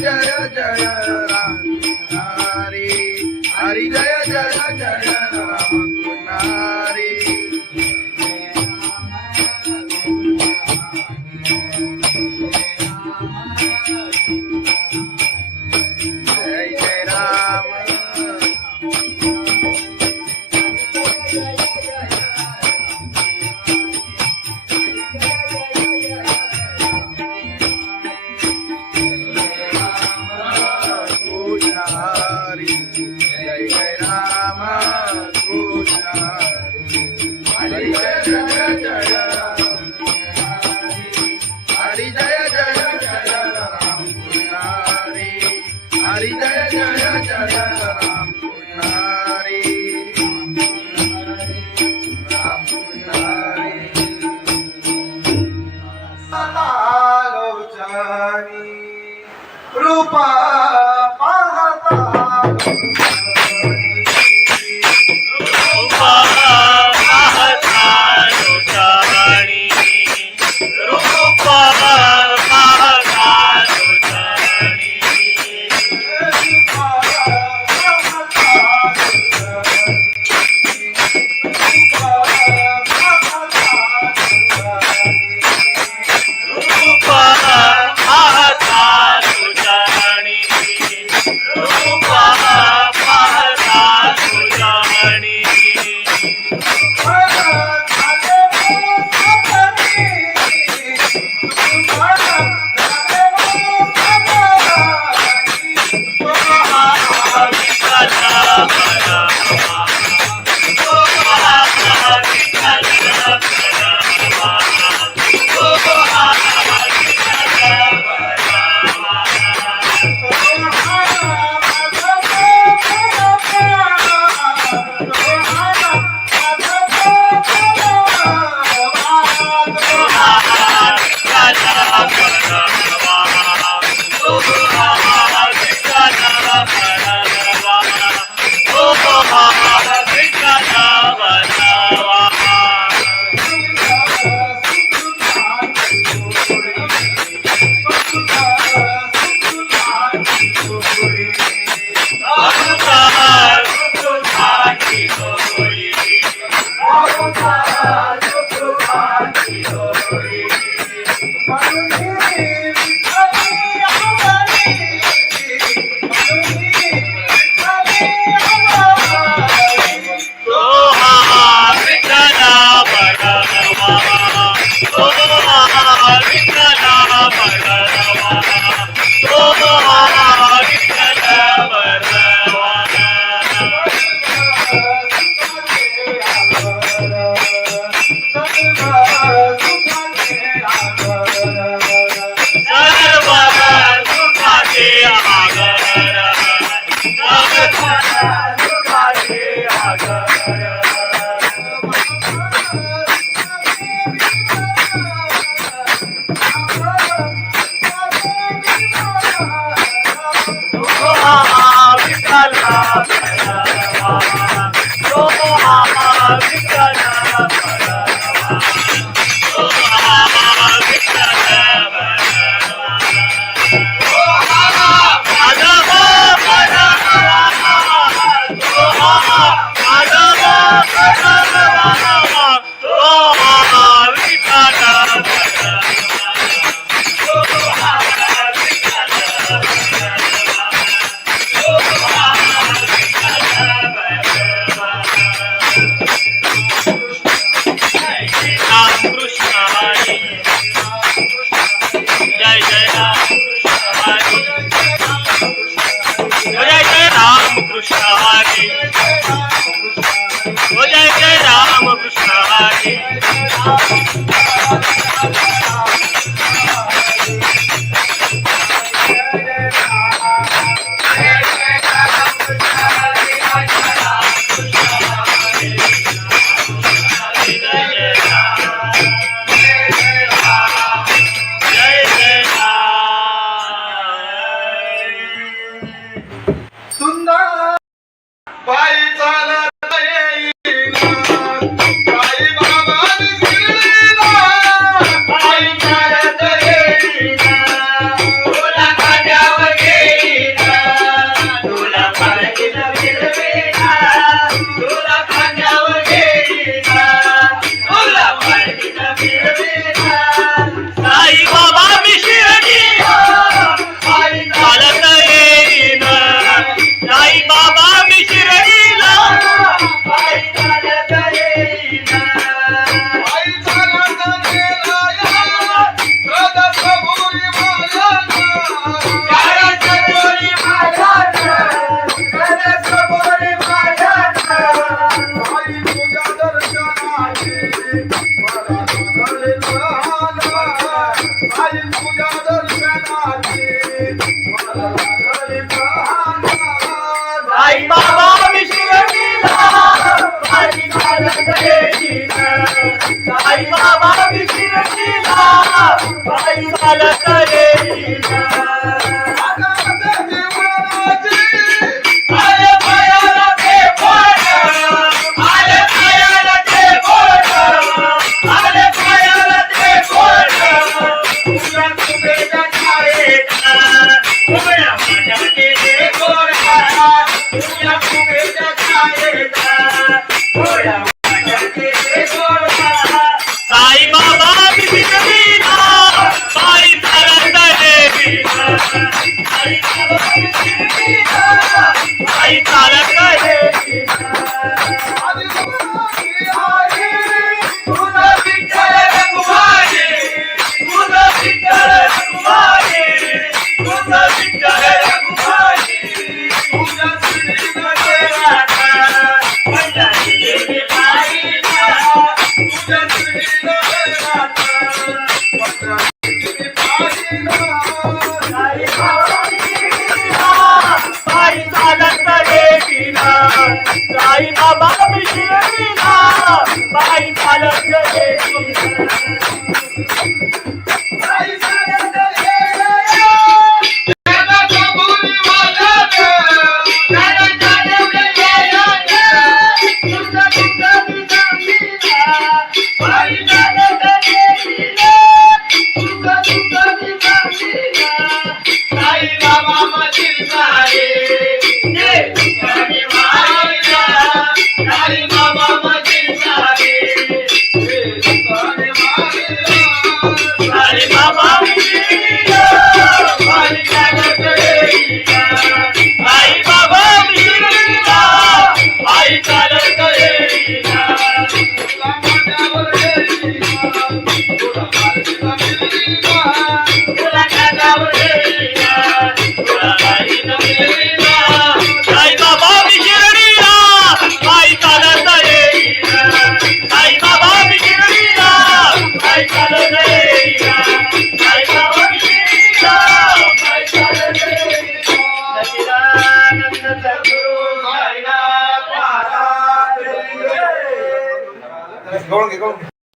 जय जय राम हरी हरी जय जय जय राम हरी जय जय राम हरी जय जय राम कृष्ण हरी जय जय जय हरी जय जय जय राम कृष्ण हरी जय जय जय राम कृष्ण राम कृष्ण हरी रूपा आई बाबा विश्वकीला आई चालत येईना आई बाबा विश्वकीला आई चालत येईना आले पायाला ते बोट आले पायाला ते बोट आले पायाला ते बोट तुझ्या तुझ्या छायेचा उभ्या माझ्या केले गोरा तुझ्या तुझ्या छायेचा उभ्या माझ्या केले गोरा साई बाबा विश्वकीला साई चालत येईना आई बाबा विश्वकीला आई चालत येईना तुझा विठ्ठल रघुमाई तुझा विठ्ठल रघुमाई तुझा विठ्ठल रघुमाई तुझा श्रीमध्ये राधा माझ्या देवी बाईला तुझा श्रीमध्ये राधा माझ्या देवी बाईला साई बाबा विश्वकीला साई चालत येईना साई बाबा विश्वकीला साई चालत येईना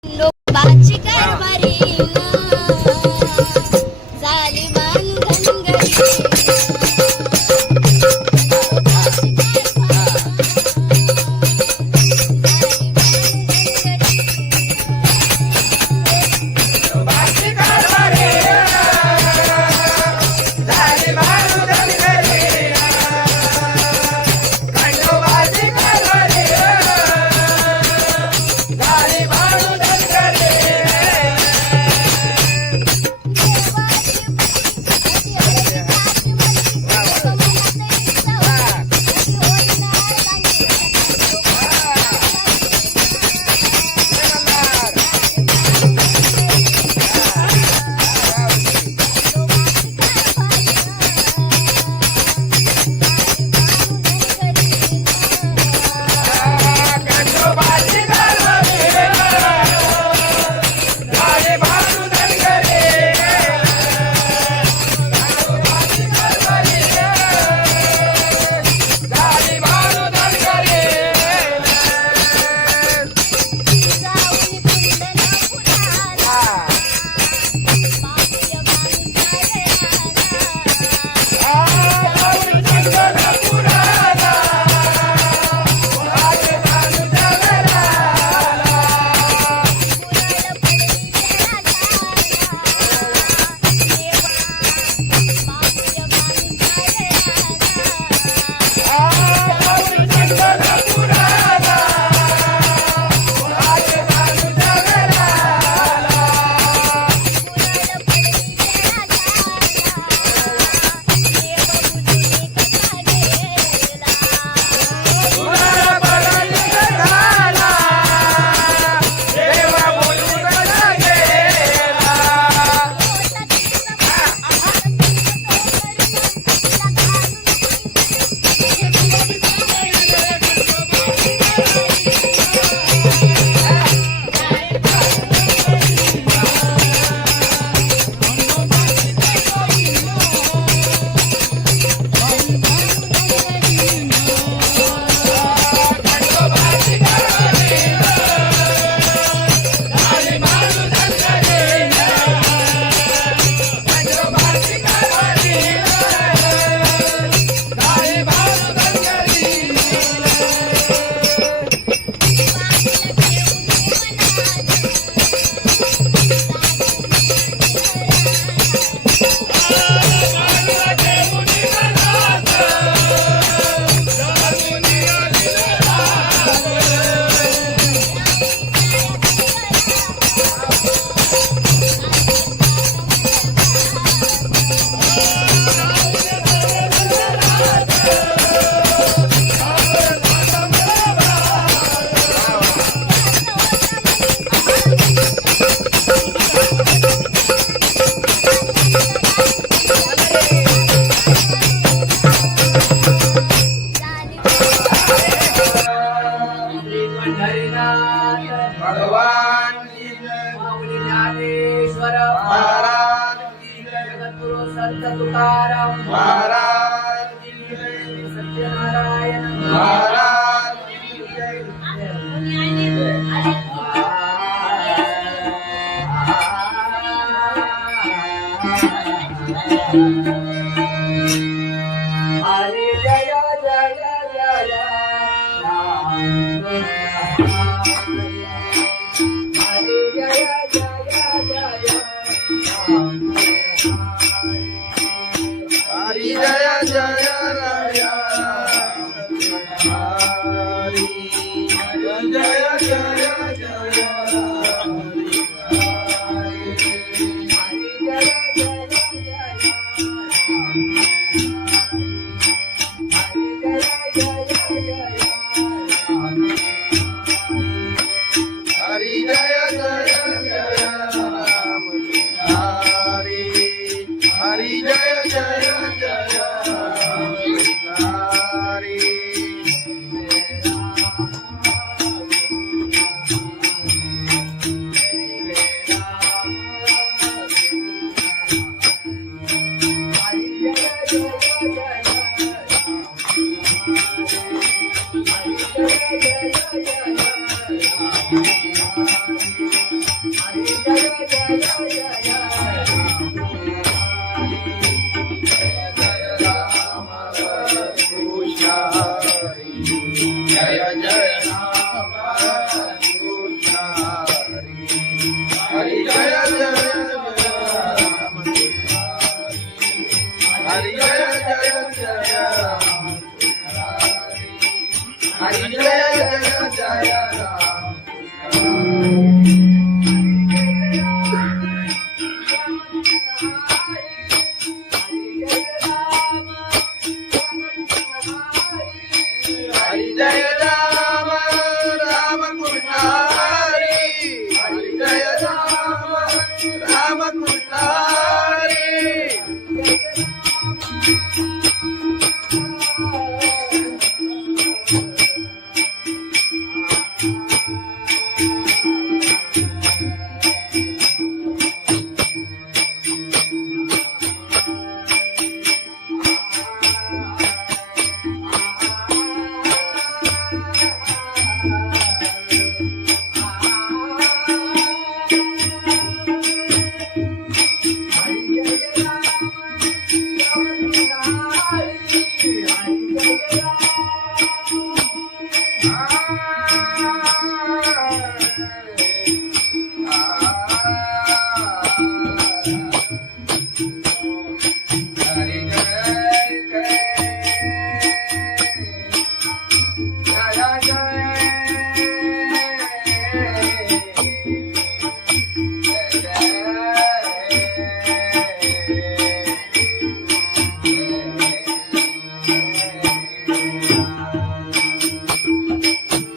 लोकांची कारभारी झाली माऊली ज्ञानेश्वर महाराज की जय. जगद्गुरु संत तुकाराम महाराज की जय. सत्यनारायण महाराज की जय. हरे जय जय जय राम हरे जय जय जय राम हरी जय जय राय. हरी जय जय जय हरी जय जय जय राम. हरी हरी जय जय जय राम.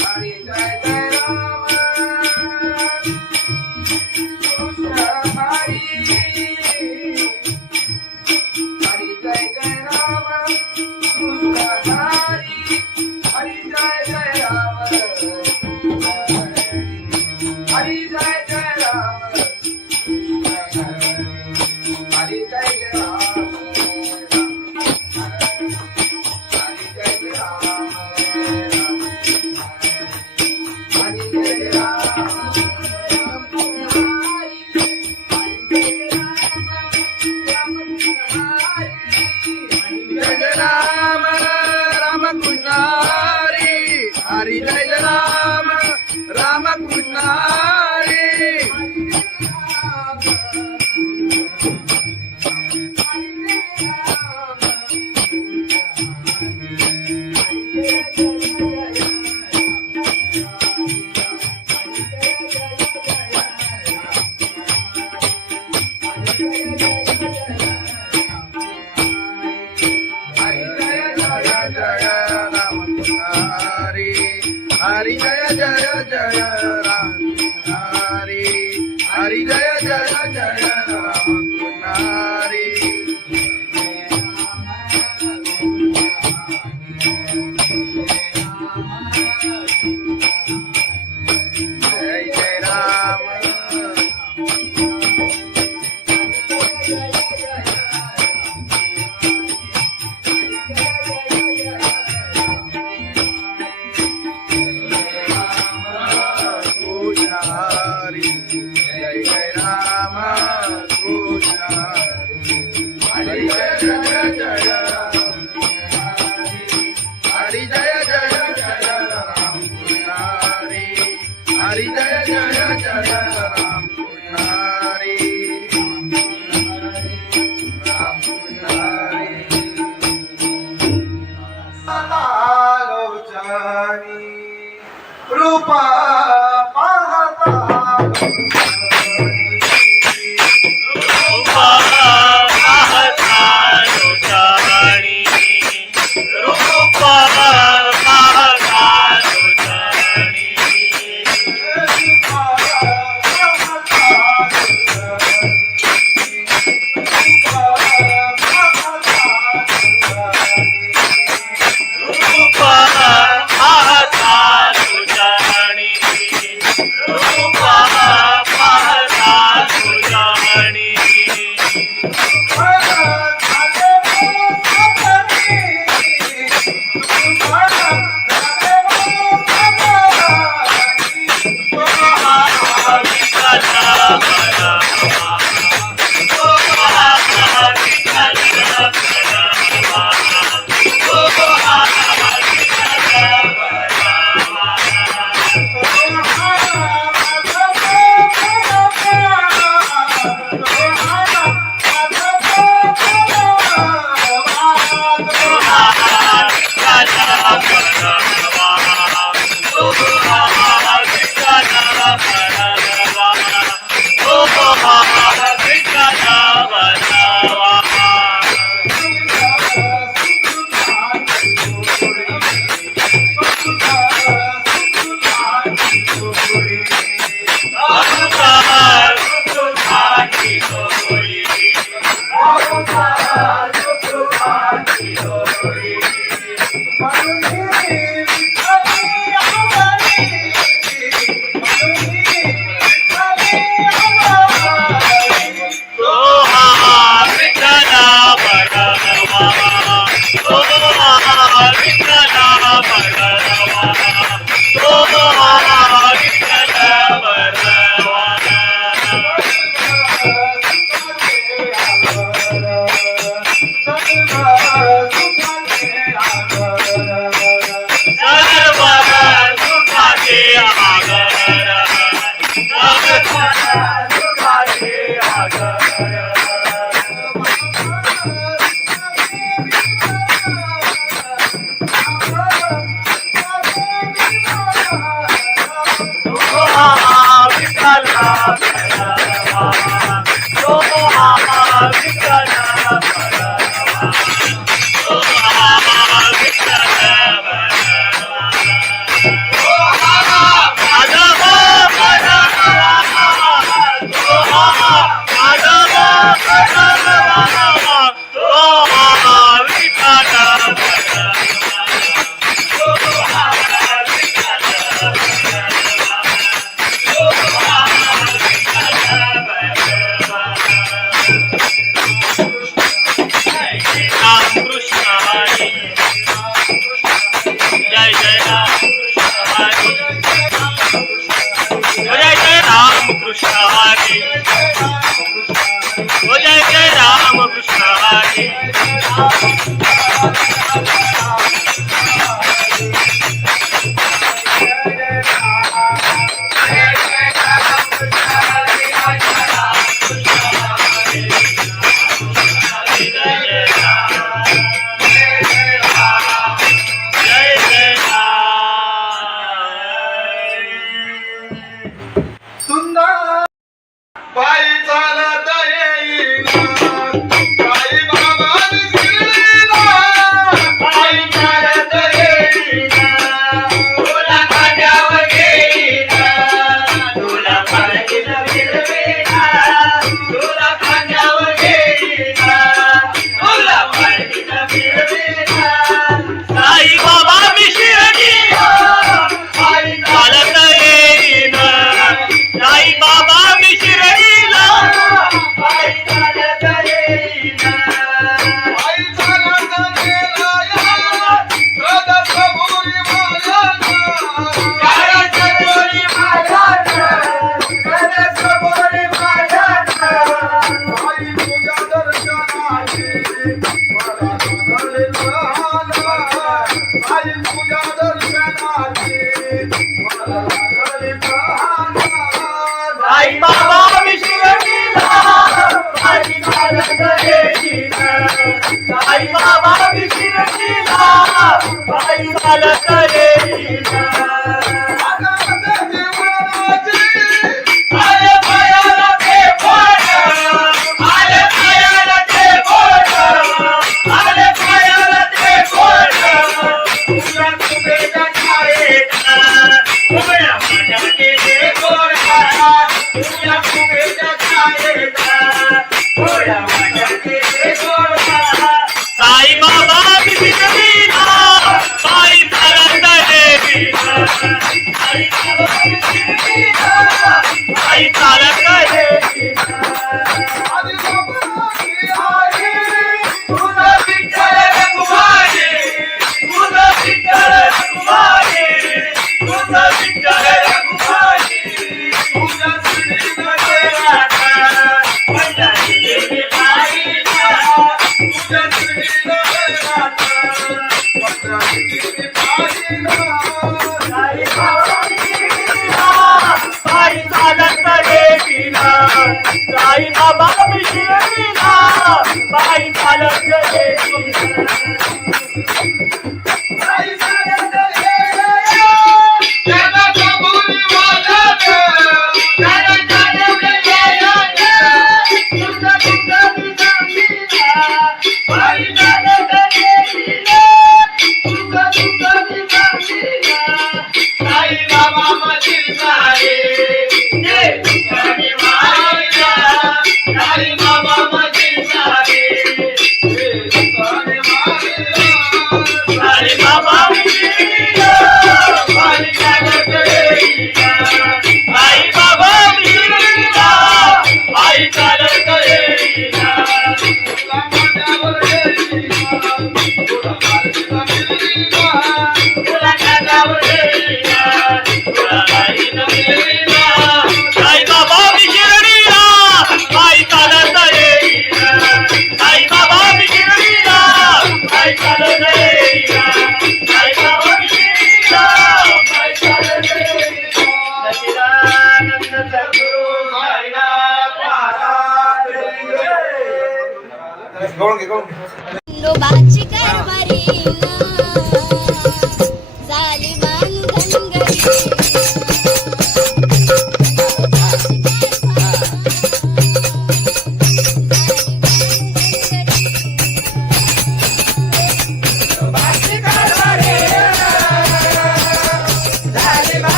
हरी जय जय राम कृष्ण हरी. हरी जय जय राम. हरी जय जय जय राम. हरी जय जय जय राम. हरी जय राम राम कृष्ण हरी. हरी जय राम राम कृष्ण हरी. हरि जय जय जय राम हरि हरि जय जय जय राम हरि जय जय राम राम कृष्ण हरी जय जय जय राम हरी जय जय जय राम कृष्ण हरी जय जय जय राम कृष्ण राम कृष्ण लोचनी रूपा पाहता आई बाबा मिश्रीला साई बाबा विशिरतीला पायी चालत येईना. आले पायाला ते बोट, आले पायाला ते बोट, आले पायाला ते बोट. तुझ्या कुबेच्या छायेत उभ्या माझ्या केले गोरा, तुझ्या कुबेच्या छायेत उभ्या माझ्या केले गोरा. साई बाबा विशिरतीला पायी चालत येईना. साई बाबा विशिरतीला पायी चालत येईना. तुझं विठ्ठल रखुमाई, तुझं विठ्ठल रखुमाई, तुझं विठ्ठल रखुमाई. तुझ्या श्रीमध्ये राधा पंढरीची पायीला, तुझ्या श्रीमध्ये राधा पंढरीची पायीला. साई बाबा विशिरतीला पायी चालत येईना. साई बाबा विशिरतीला पायी चालत येईना. पायी चालत येईना. त्याला कबुली वाजत, त्याला जाणवले यायला. तुझं तुझं सांगीला पायी चालत येईना. तुझं तुझं सांगीला. साई बाबा मधील सारे जे तुझ्याने मायला. साई बाबा मधील सारे जे तुझ्याने मायला. साई बाबा विशिरतीला पायी चालत येईना. साई बाबा विशिरतीला पायी चालत येईना. तुला माझ्यावर येईना, तुला माझ्यावर येईना, तुला माझ्यावर येईना, तुला माझ्यावर येईना. साई बाबा विशिरतीला पायी चालत येईना. साई बाबा विशिरतीला पायी चालत येईना. साई बाबा विशिरतीला पायी चालत येईना. सच्चिदानंद सद्गुरु साईनाथ महाराज की जय. गवळण घे गवळण घे. खंडोबाची कारभारी झाली बांधन घरी.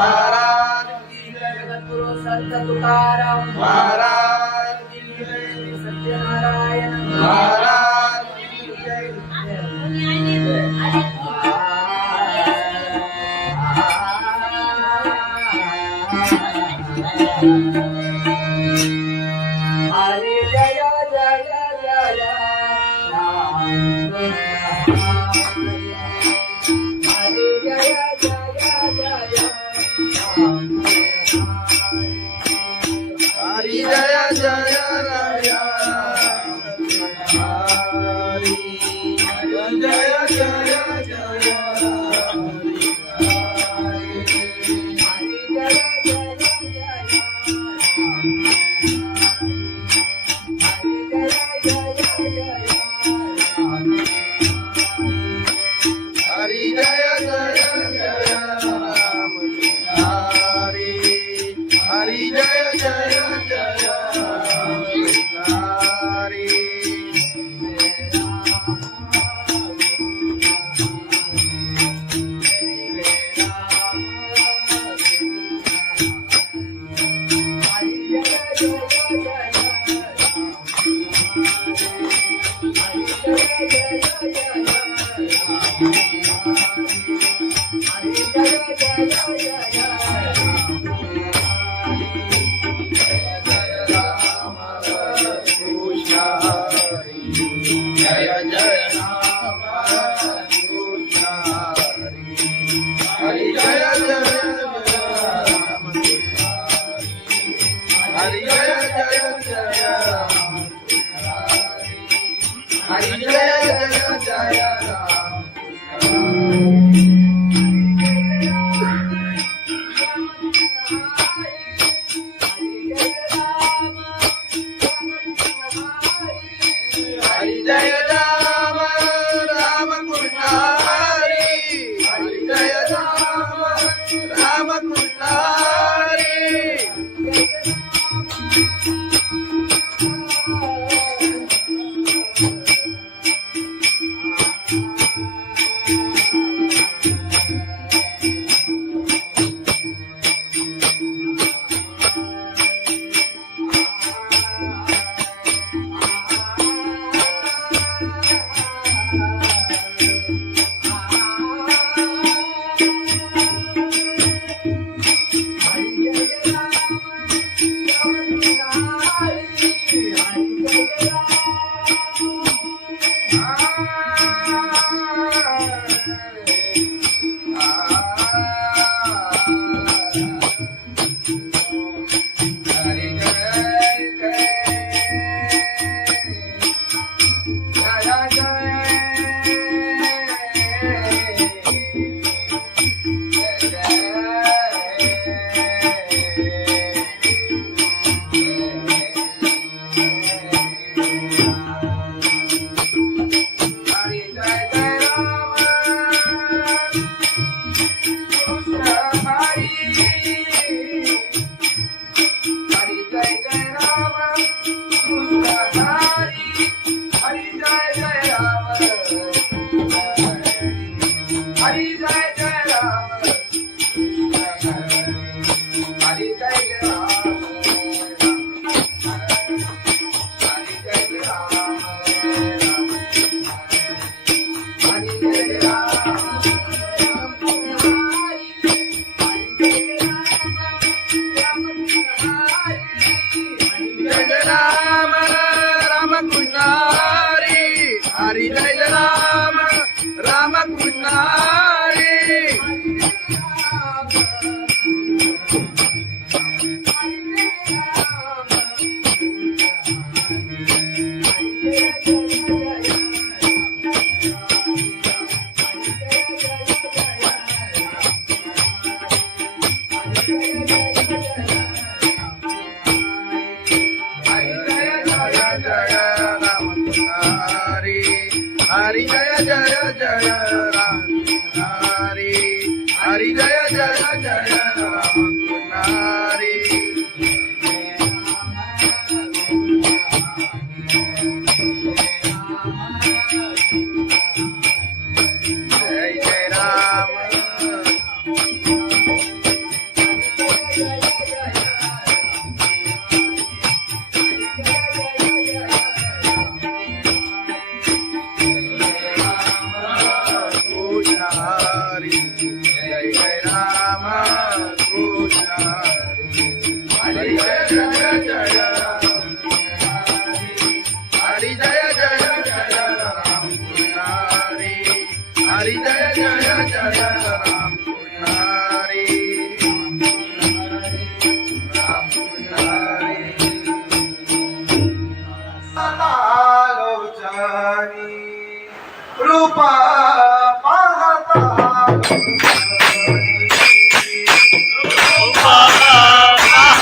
महाराज की जय जगद्गुरु संत तुकाराम महाराज की जय सत्यनारायण महाराज की जय हरे जय जय जय राम हरे जय जय जय राम हरि जय जय राय हरि जय जय जय हरि जय जय जय राम हरि हरि जय जय जय हरि कृष्ण हरि जय जय राम कृष्ण हरि हरि जय जय राम हरि जय जय राम हरि जय जय राम हरि जय राम राम कृष्ण हरि हरि जय राम राम कृष्ण हरि हरि जय राम राम कृष्ण हरि हरि जय जय जय राम हरि हरि जय जय जय राम हरि जय जय राम हरी जय जय जय राम कृष्ण हरी राम कृष्ण हरी लोचनी रूपा पाहता रूपा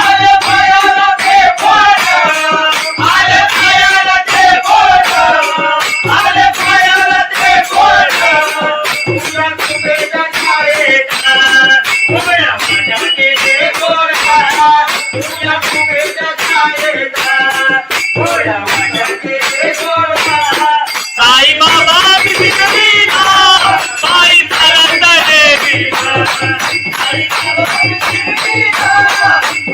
आले पायाला ते बोट, आले पायाला ते बोट, आले पायाला ते बोट. तुझ्या कुबेच्या छायेत उभ्या माझ्या गेले गोरखा, तुझ्या कुबेच्या छायेत उभ्या माझ्या गेले गोरखा. साई बाबा विधिना पायी चालत देवीना, साई बाबा विधिना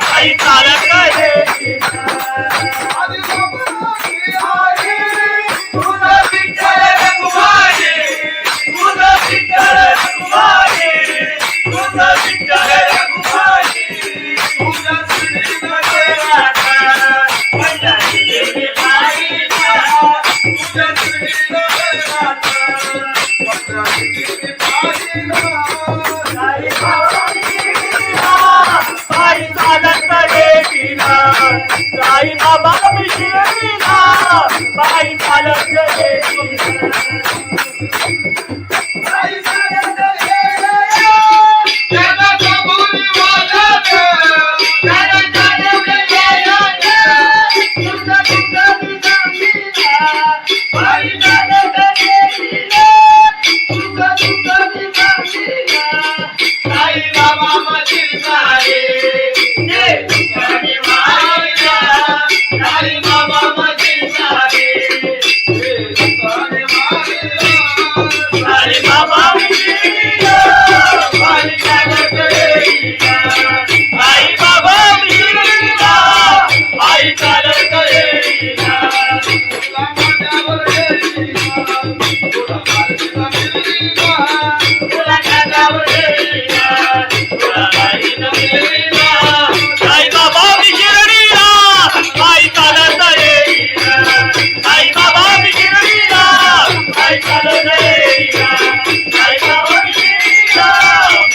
पायी चालत देवीना. तुझं विठ्ठल रघुमाई, तुझं विठ्ठल रघुमाई, तुझं विठ्ठल रघुमाई. तुझ्या श्रीमध्ये राधा पंढरी गेली पायीला, तुझ्या श्रीमध्ये राधा पंढरी गेली पायीला. साई बाबा विधिना पायी चालत देवीना, साई बाबा विधिना पायी चालत देवीना. साई चालत देवीना, त्याला कबुली वाजत, त्याला चालवले जयात. तुझं तुझं विधानीला पायी चालत देवीना, तुझं तुझं विधानीला. साई बाबा मधील सारे जे तुझ्याने मारिला, साई बाबा मधील सारे जे तुझ्याने मारिला. साई बाबा विधिना पायी चालत देवीना, साई बाबा विधिना पायी चालत देवीना. तुला माझ्यावर देवीना, तुला माझ्यावर देवीना, तुला माझ्यावर देवीना, तुला माझ्यावर देवीना. साई बाबा विधिना पायी चालत देवीना, साई बाबा विधिना पायी चालत देवीना, साई बाबा विधिना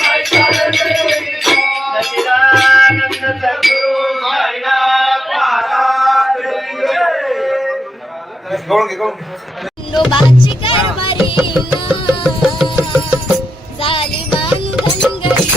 पायी चालत देवीना. सच्चिदानंद सद्गुरु साईनाथ महाराज की जय. खंडोबाची कारभारी झाली बांधन घरी.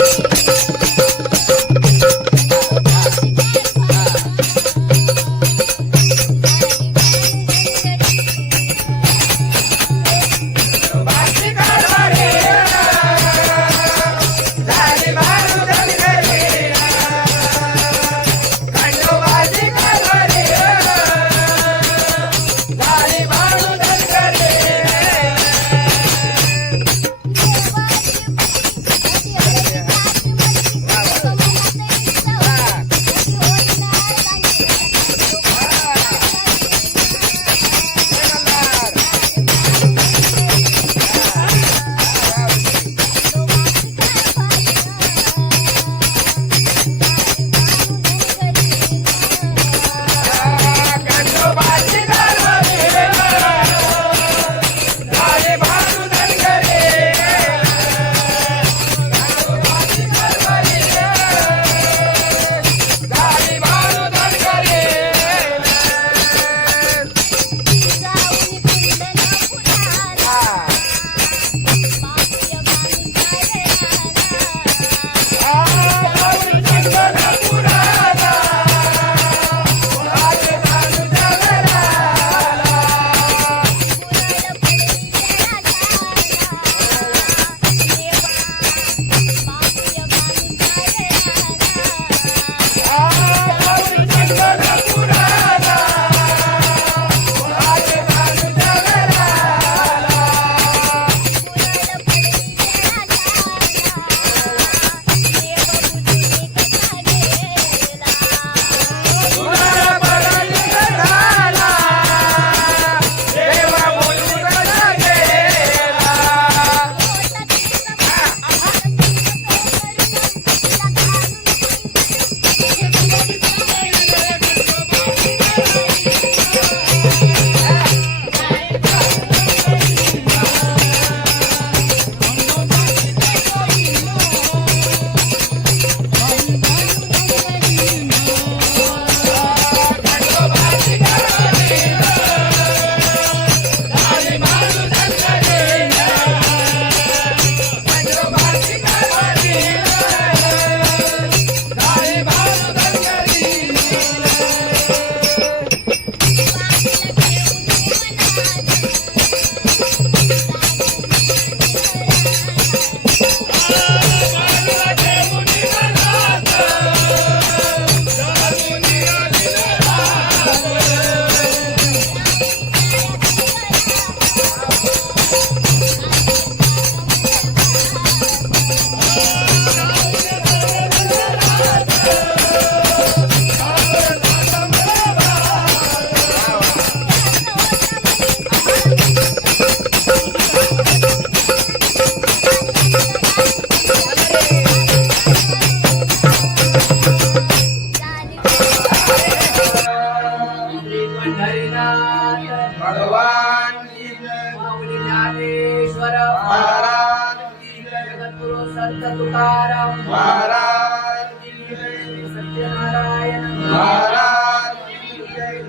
महाराज की जय, सत्यनारायण महाराज की जय.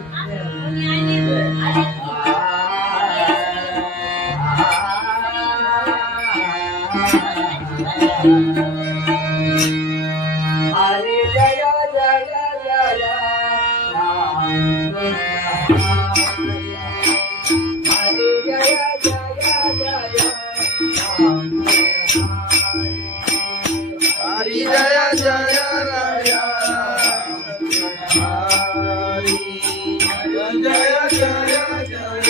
हरे जय जय जय राम हरे जय जय जय राम हरी जय जय राया हरी जय जय जय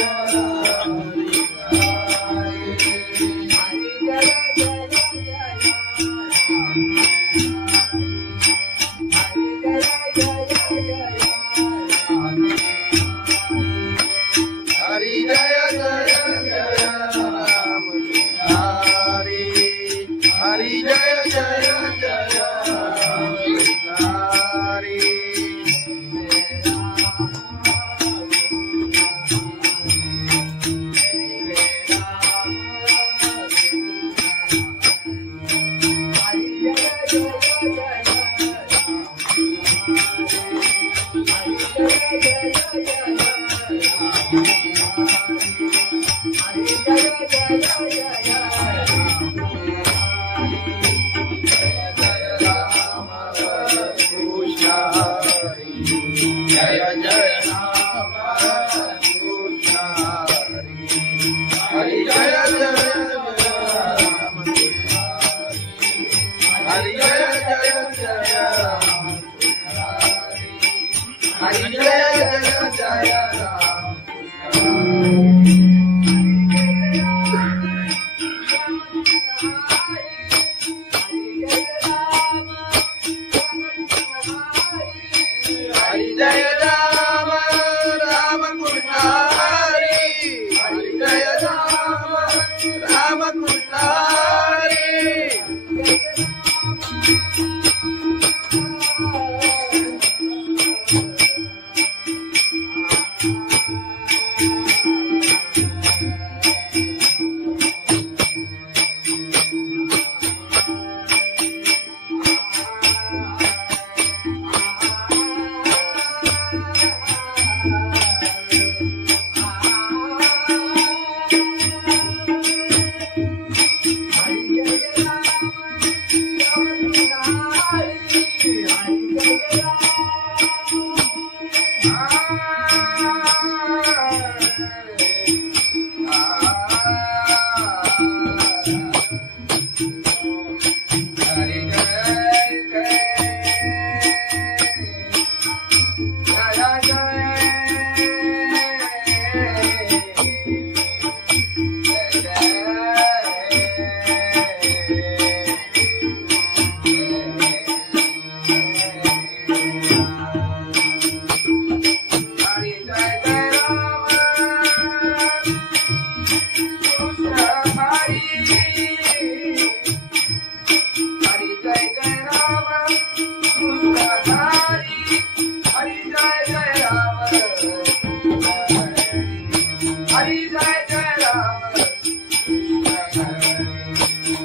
हरी जय जय जय राम हरी हरी जय जय जय हरी जय जय राम कृष्ण हरि जय जय राम हरि जय जय जय राम हरि जय जय जय राम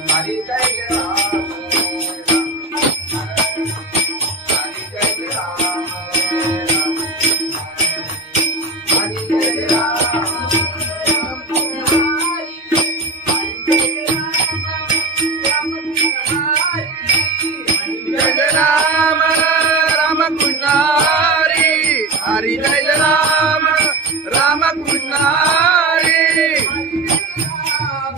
हरि जय राम राम कृष्ण हरि हरि जय राम राम कृष्ण हरि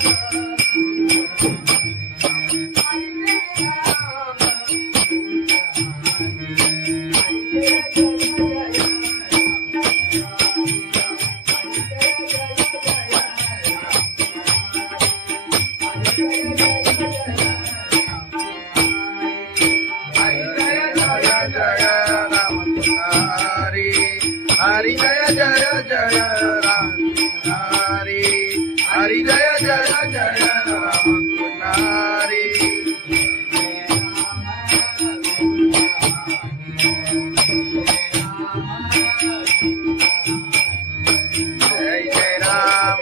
हरि जय राम राम कृष्ण हरि हरि जय जय जय राम हरि हरि जय जय जय राम हरि जय जय राम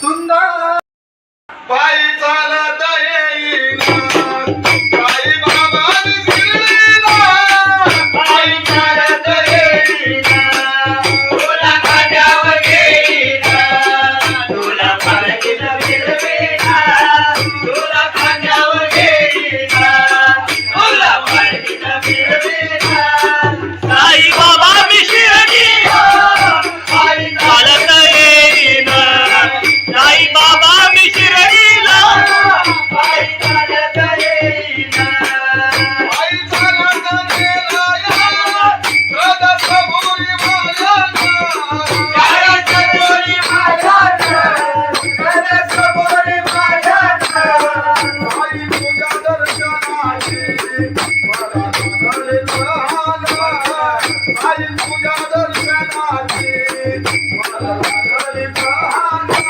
सुंदर पायी चालत येईना पायी बाबा शिर्डीला पायी चालत येईना तुला खांद्यावर घेईना तुला पालखीत फिरवीना तुला खांद्यावर घेईना तुला पालखीत फिरवीना साई बाबा मी शिर्डीला पायी चालत येईन साई बाबा मी शिर्डीला पायी चालत येईना पायी चालत गेला या सदसभोरी मायाना सदसभोरी मायाना सदसभोरी मायाना पायी तुझ्या दर्शनाची मला लागले लहाना पायी तुझ्या दर्शनाची मला लागले लहाना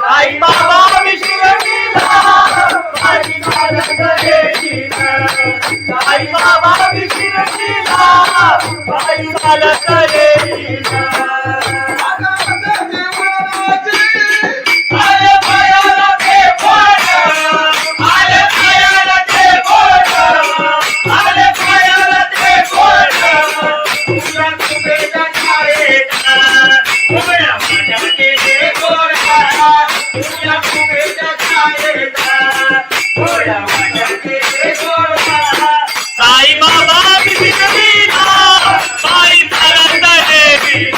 साई बाबा मी शिर्डीला पायी चालत येईना साई बाबा मी शिर्डीला पायी चालत येईन आले पायाला ते पोट आले पायाला ते पोट आले पायाला ते पोट तुला कुबेच्या छायेत उभ्या माझ्याचे हे गोरा तुला कुबेच्या छायेत उभ्या माझ्याचे हे गोरा साई बाबा मी शिर्डीला पायी चालत येईन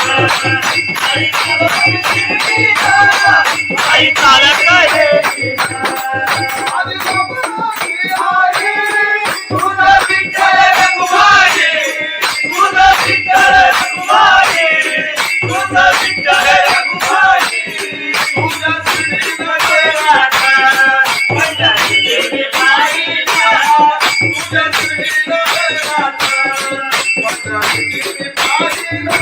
आई बाबा शिर्डीला पायी चालत येईन आदि बाबाची आई तुझा विठ्ठल रघुमाई तुझा विठ्ठल रघुमाई तुझा विठ्ठल रघुमाई तुझा श्री नगराचा पंजाबी देवी पाहिला तुझा श्री नगराचा पंजाबी देवी पाहिला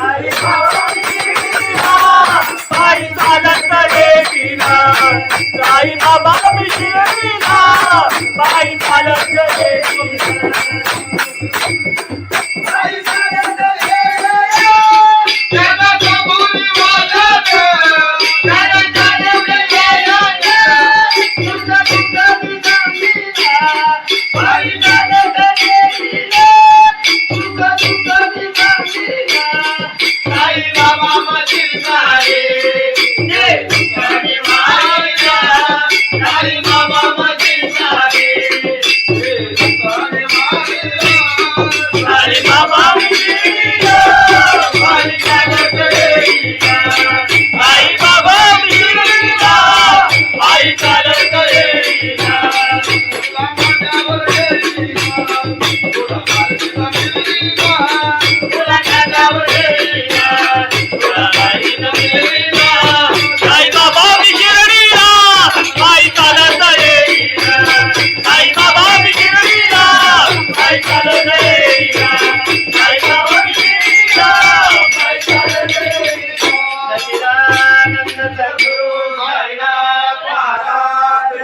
साई बाबा मी शिर्डीला पायी चालत येईन साई बाबा मी शिर्डीला पायी चालत येईन आई चालत येईना त्याला कबुली वाजत त्याला चालत येईना तुझा तुझा तुझा आई चालत येईना तुझा तुझा तुझा आई बाबा मधील सारे ते तुझ्याने मायला आई बाबा मधील सारे ते तुझ्याने मायला साई बाबा मी शिर्डीला पायी चालत येईना साई बाबा मी शिर्डीला पायी चालत येईन तुला माझ्यावर येईना तुला पालखीला मिळवीना तुला खांद्यावर येईन तुला पालखीत फिरवीन साई बाबा मी शिर्डीला पायी चालत येईन साई बाबा मी शिर्डीला पायी चालत येईन साई बाबा मी शिर्डीला पायी चालत येईन सच्चिदानंद सद्गुरु साईनाथ महाराज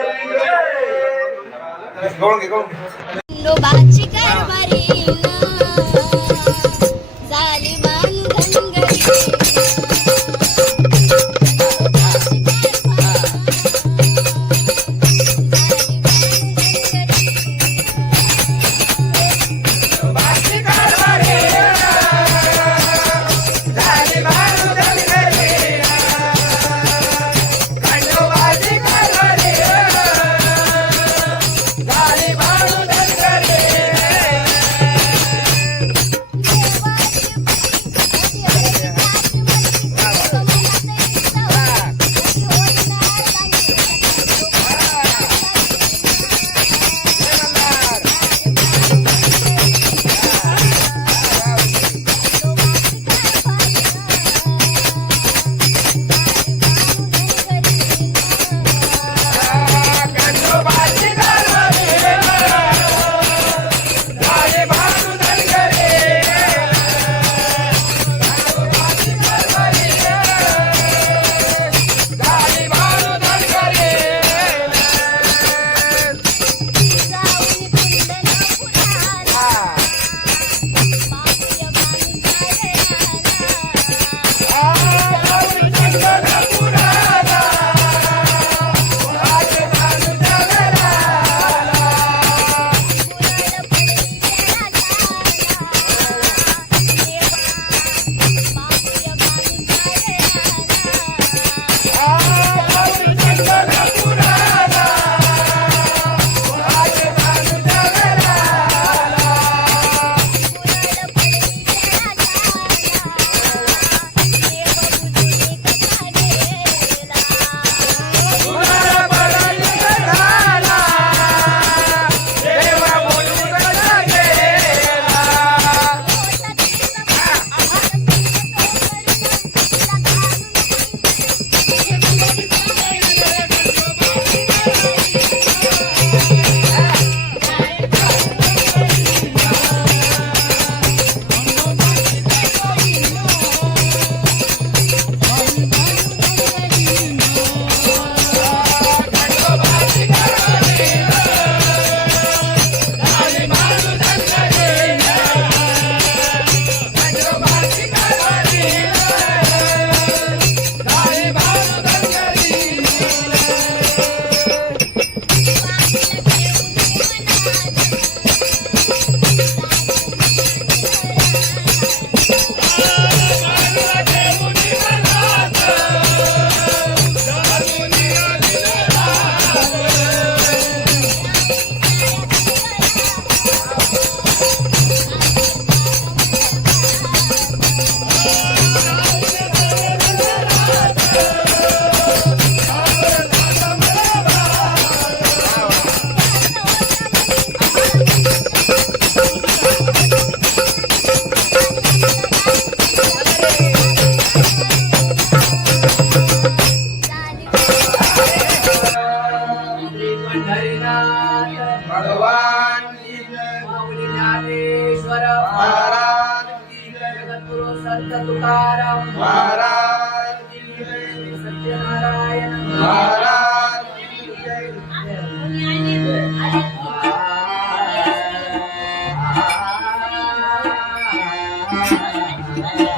खंडोबाची कारभारी झाली बांधन गंगरी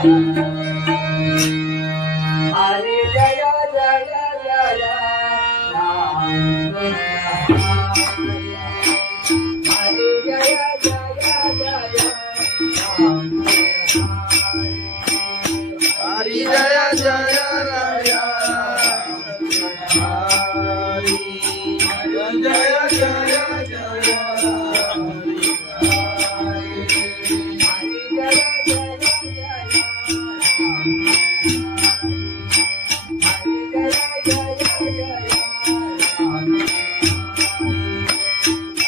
हरी जय जय जय राम हरी जय जय जय राम हरी जय जय राय हरी जय जय जय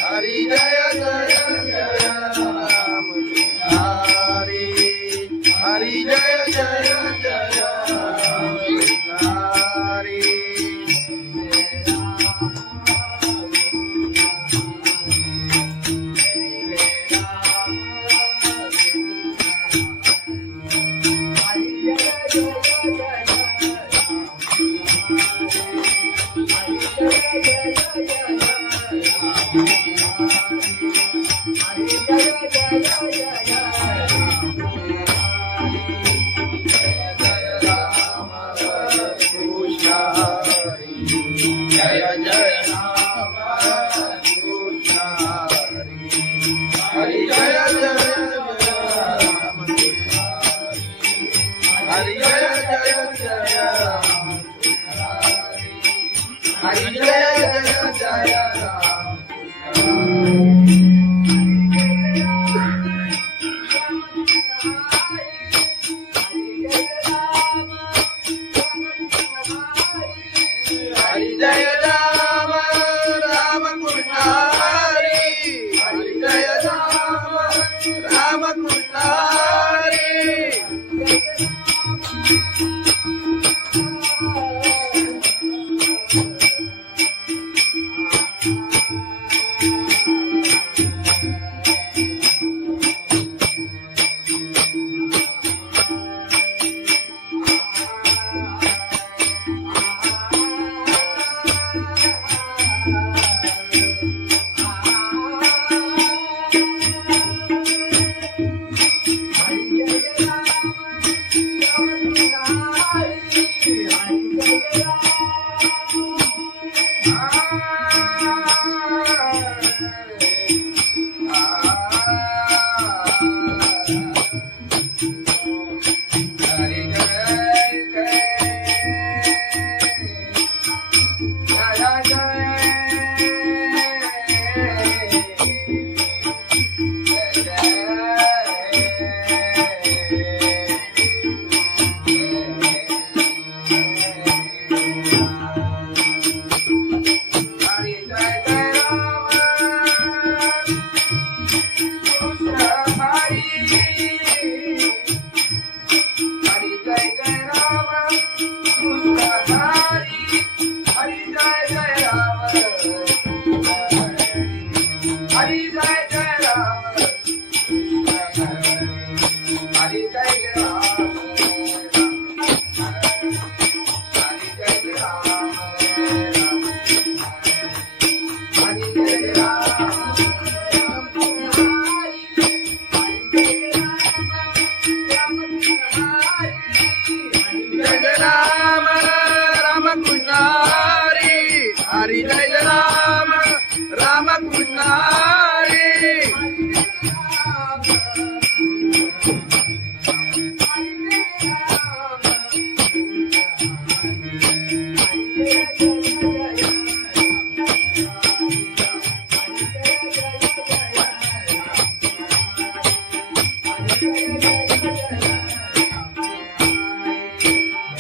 हरी जय जय जय राम हरी हरी जय जय जय हरी जय जय राम कृष्ण हरि जय जय राम हरि जय जय राम हरि जय जय राम हरि जय राम राम कृष्ण हरि हरि जय राम राम कृष्ण हरि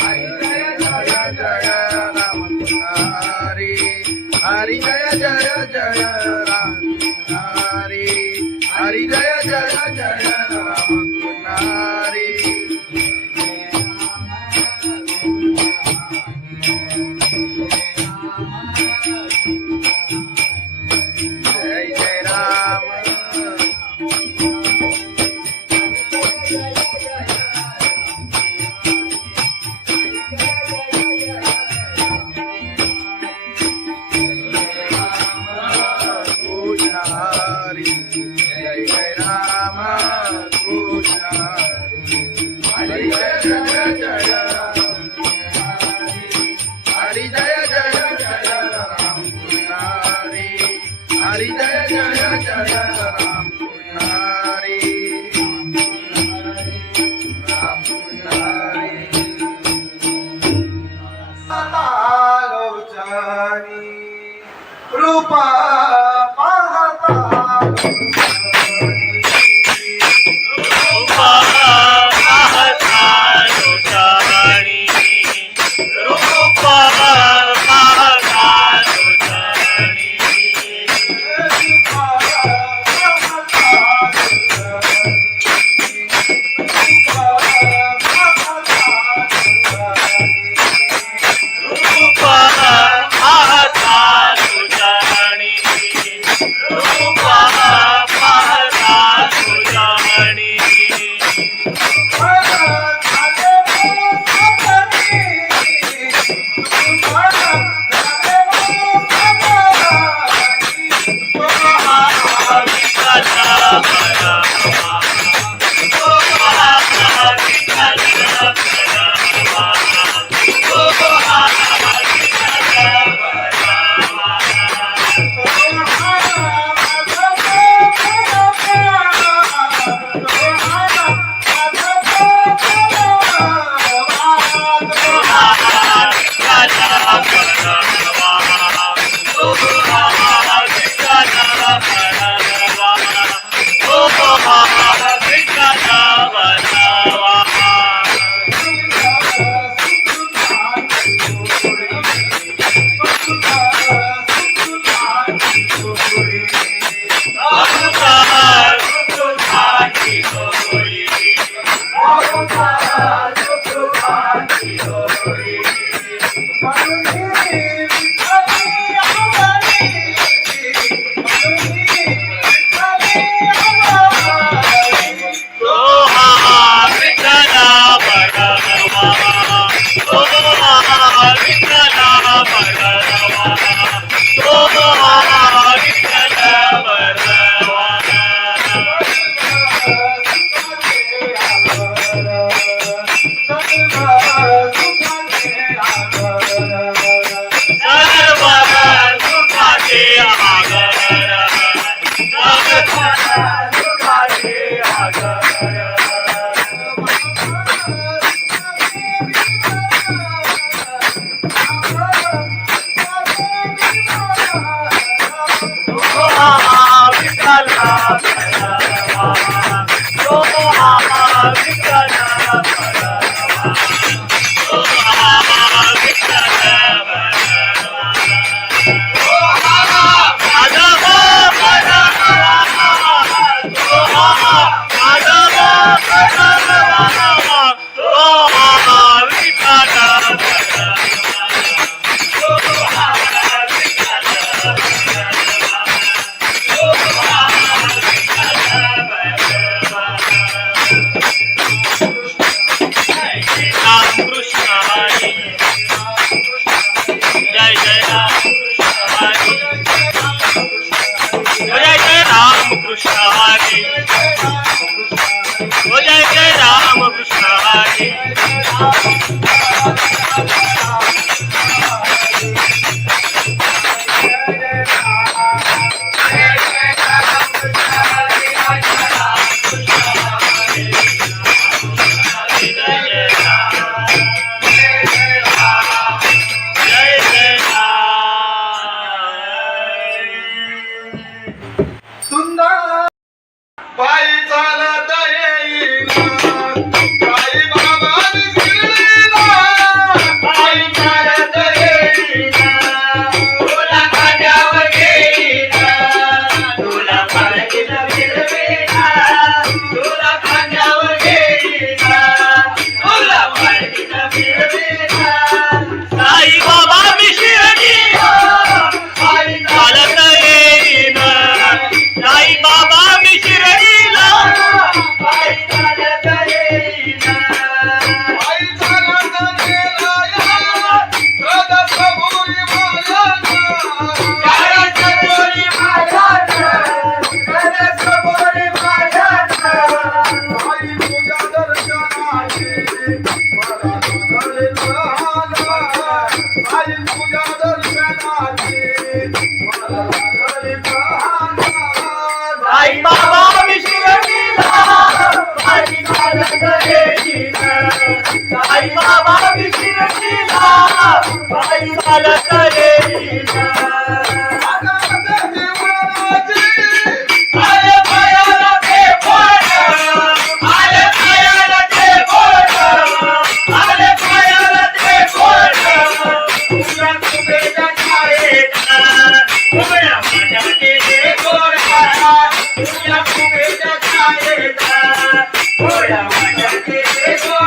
हरि जय राम राम कृष्ण हरि हरि जय जय जय राम हरि हरि जय जय जय राम हरि जय जय राम हरि जय जय राम कृष्ण हरि हरि रूपा पाहता लोटाणी रूपा पाहता लोटाणी रूपा पाहता लोटाणी रूपा पाहता लोटाणी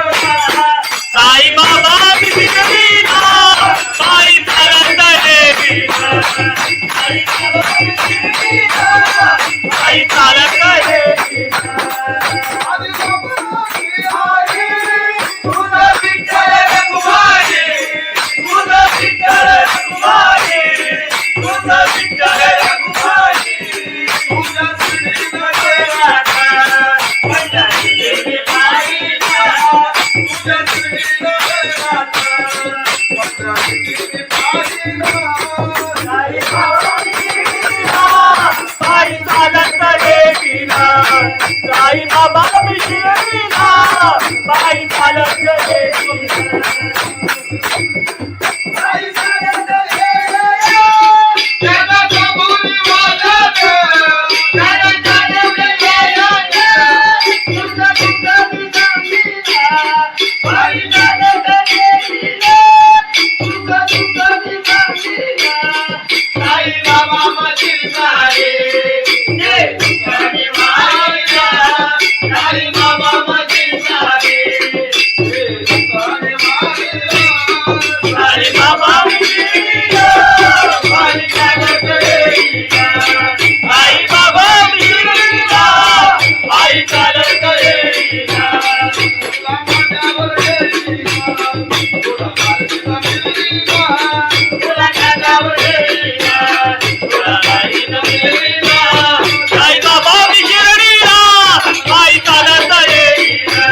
साई बाबा विसरला पायी चालत देवीला पायी चालत देवीला आदि बाबाची आई तुझा विठ्ठल रखुमाई तुझा विठ्ठल रखुमाई तुझा विठ्ठल रखुमाई तुझ्या श्रीनगरात पंढरीची पायीला तुझ्या श्रीनगरात पंढरीची पायीला साई बाबा विसरला पायी चालत देवीला साई बाबा विसरला पायी चालत देवीला आई चालत गेल्या त्याला कबुली वाजत त्याला चालत गेल्या तुझा तुझा विसरला आई चालत गेल्या तुझा तुझा विसरला साई बाबा मशील सारे जे तुझ्याने मारिला साई बाबा मशील सारे जे तुझ्याने मारिला साई बाबा विसरला पायी चालत देवीला साई बाबा विसरला पायी चालत देवीला तुला माझ्यावर गेलीला तुला मार्गीला मिळलीला तुला कानावर घेईना, तुला बाईनं मिळवीना. साई बाबा विसरला पायी चालत येईना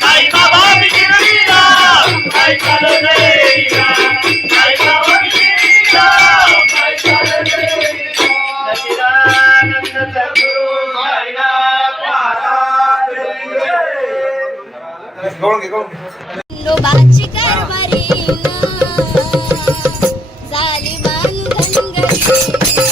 साई बाबा विसरला पायी चालत येईना साई बाबा विसरला पायी चालत येईना सच्चिदानंद सद्गुरु साईनाथ महाराज खंडोबाची कारभारी झाली बांधन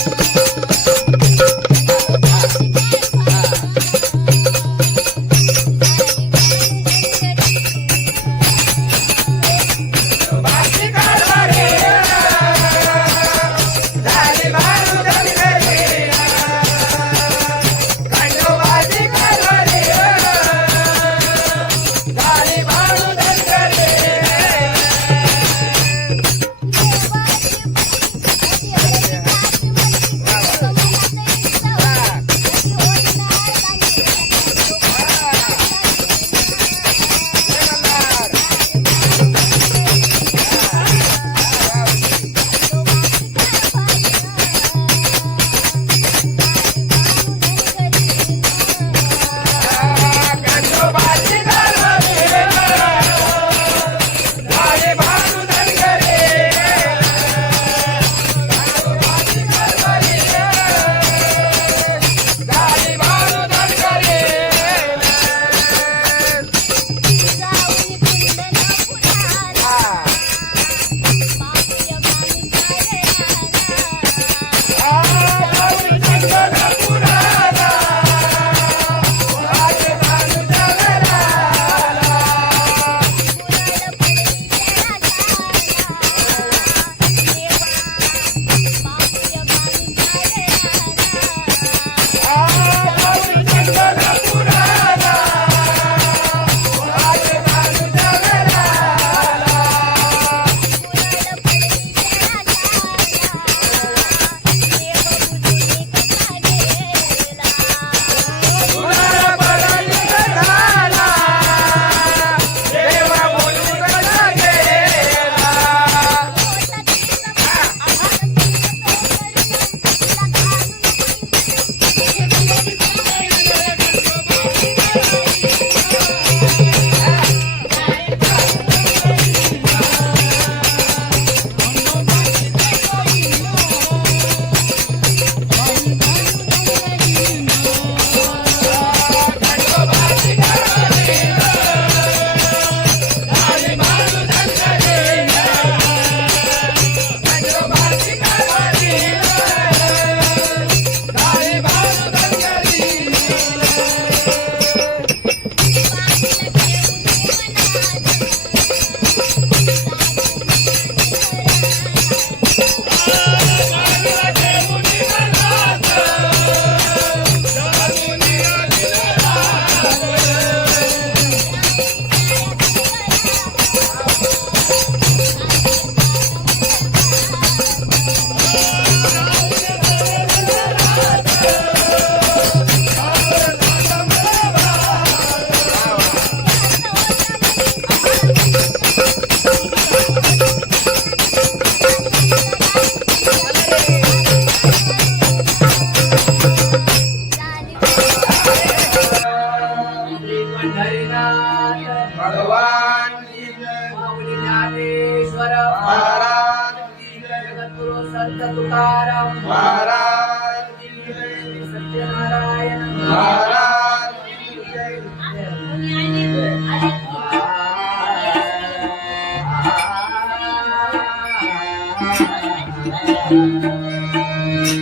तुकाराम महाराज की जय, सत्यनारायण महाराज की जय.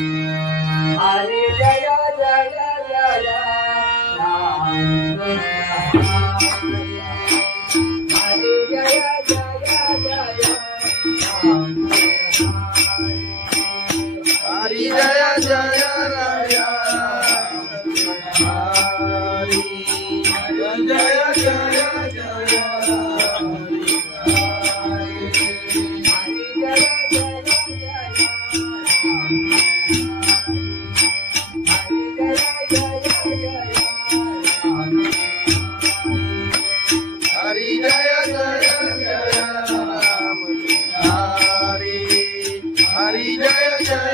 हरे जय जय जय राम हरे जय जय जय राम हरि जय जय राय हरि जय जय जय हरि जय जय जय राम हरि हरि जय जय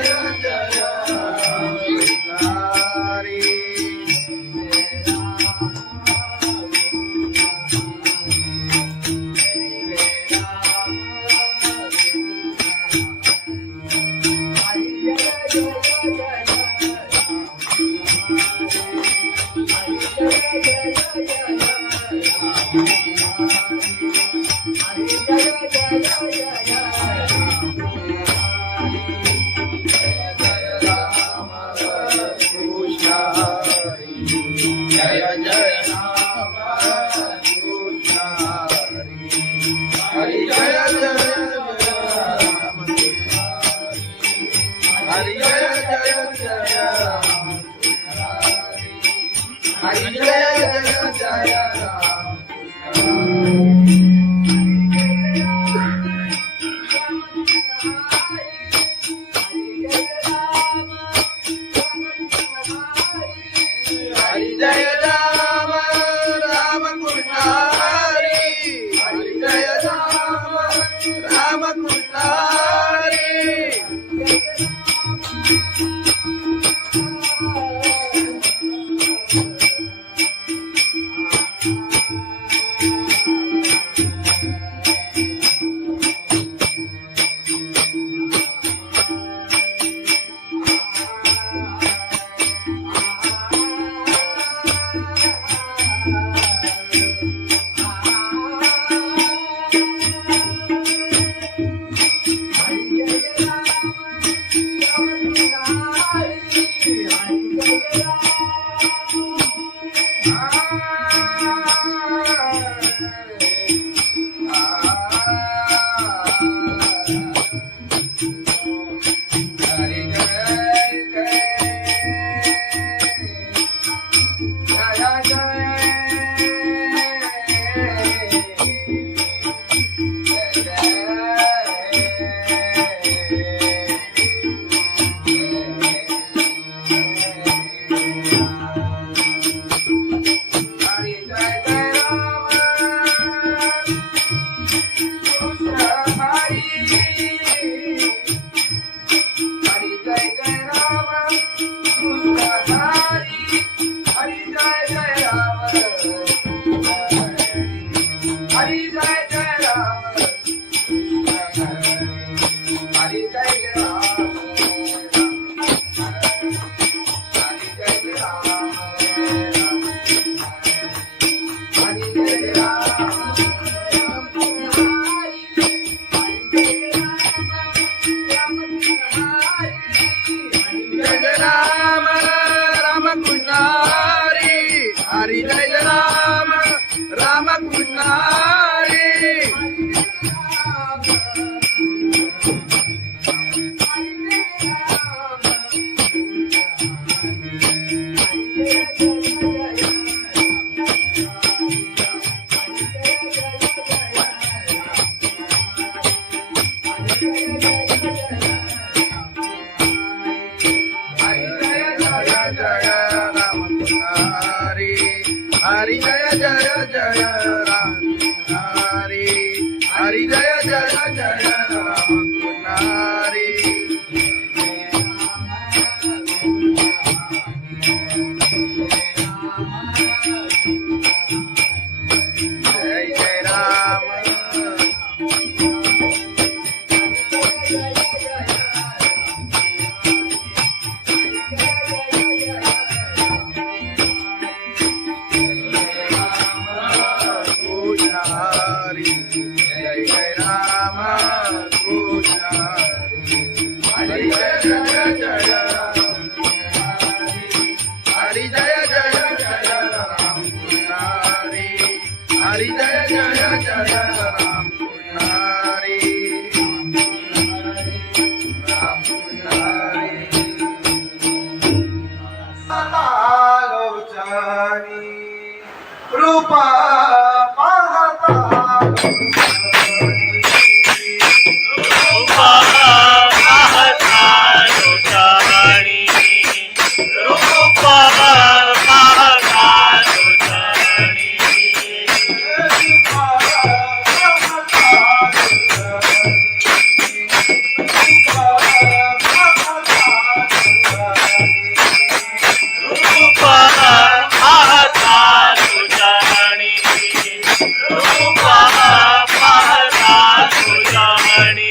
जय हरि कृष्ण हरि जय जय राम कृष्ण हरि जय जय राम हरि जय जय जय राम हरि जय जय जय राम हरि जय राम राम कृष्ण हरि हरि जय राम राम कृष्ण हरि हरि जय राम राम कृष्ण हरि हरि जय जय जय राम हरि हरि जय जय जय राम हरि जय जय राम रूपा पाहता रूपा पाहता लोटाणी रूपा पाहता लोटाणी रूपा पाहता लोटाणी रूपा पाहता लोटाणी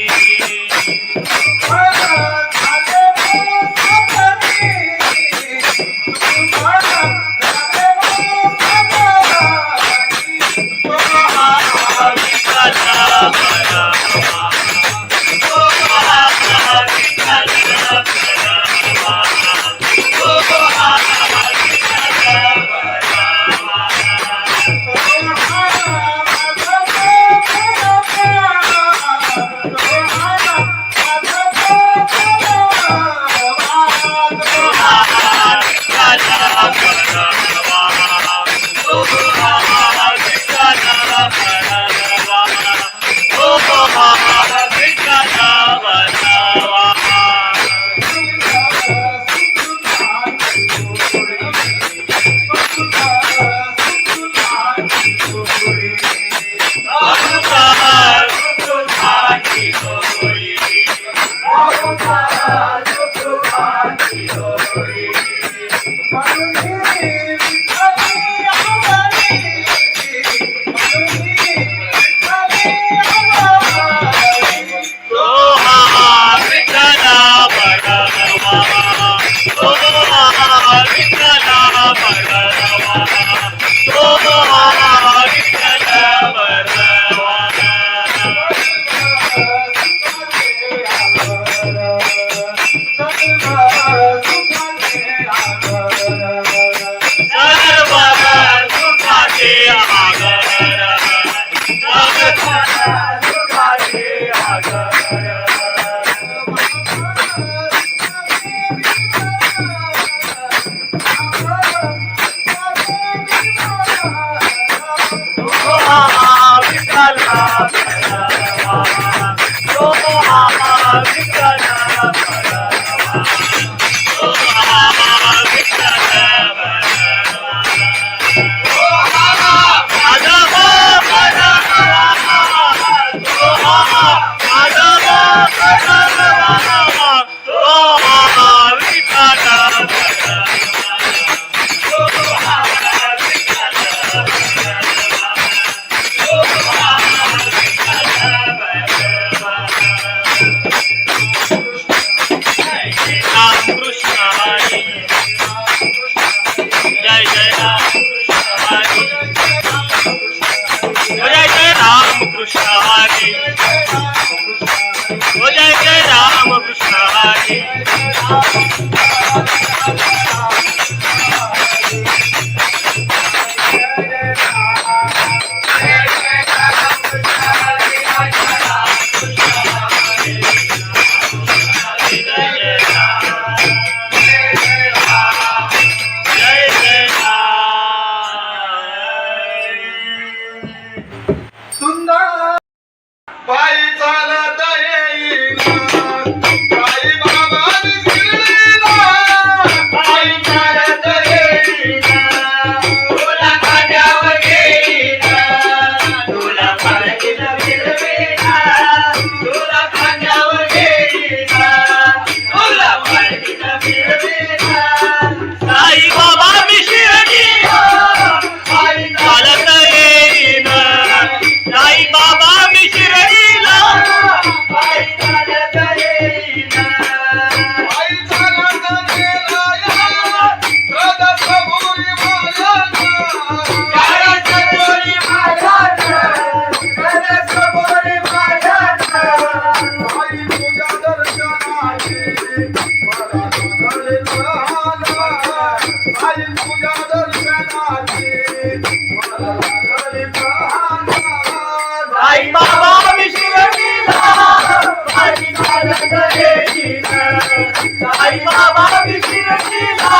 आई बाबा विसरला शिर्डीला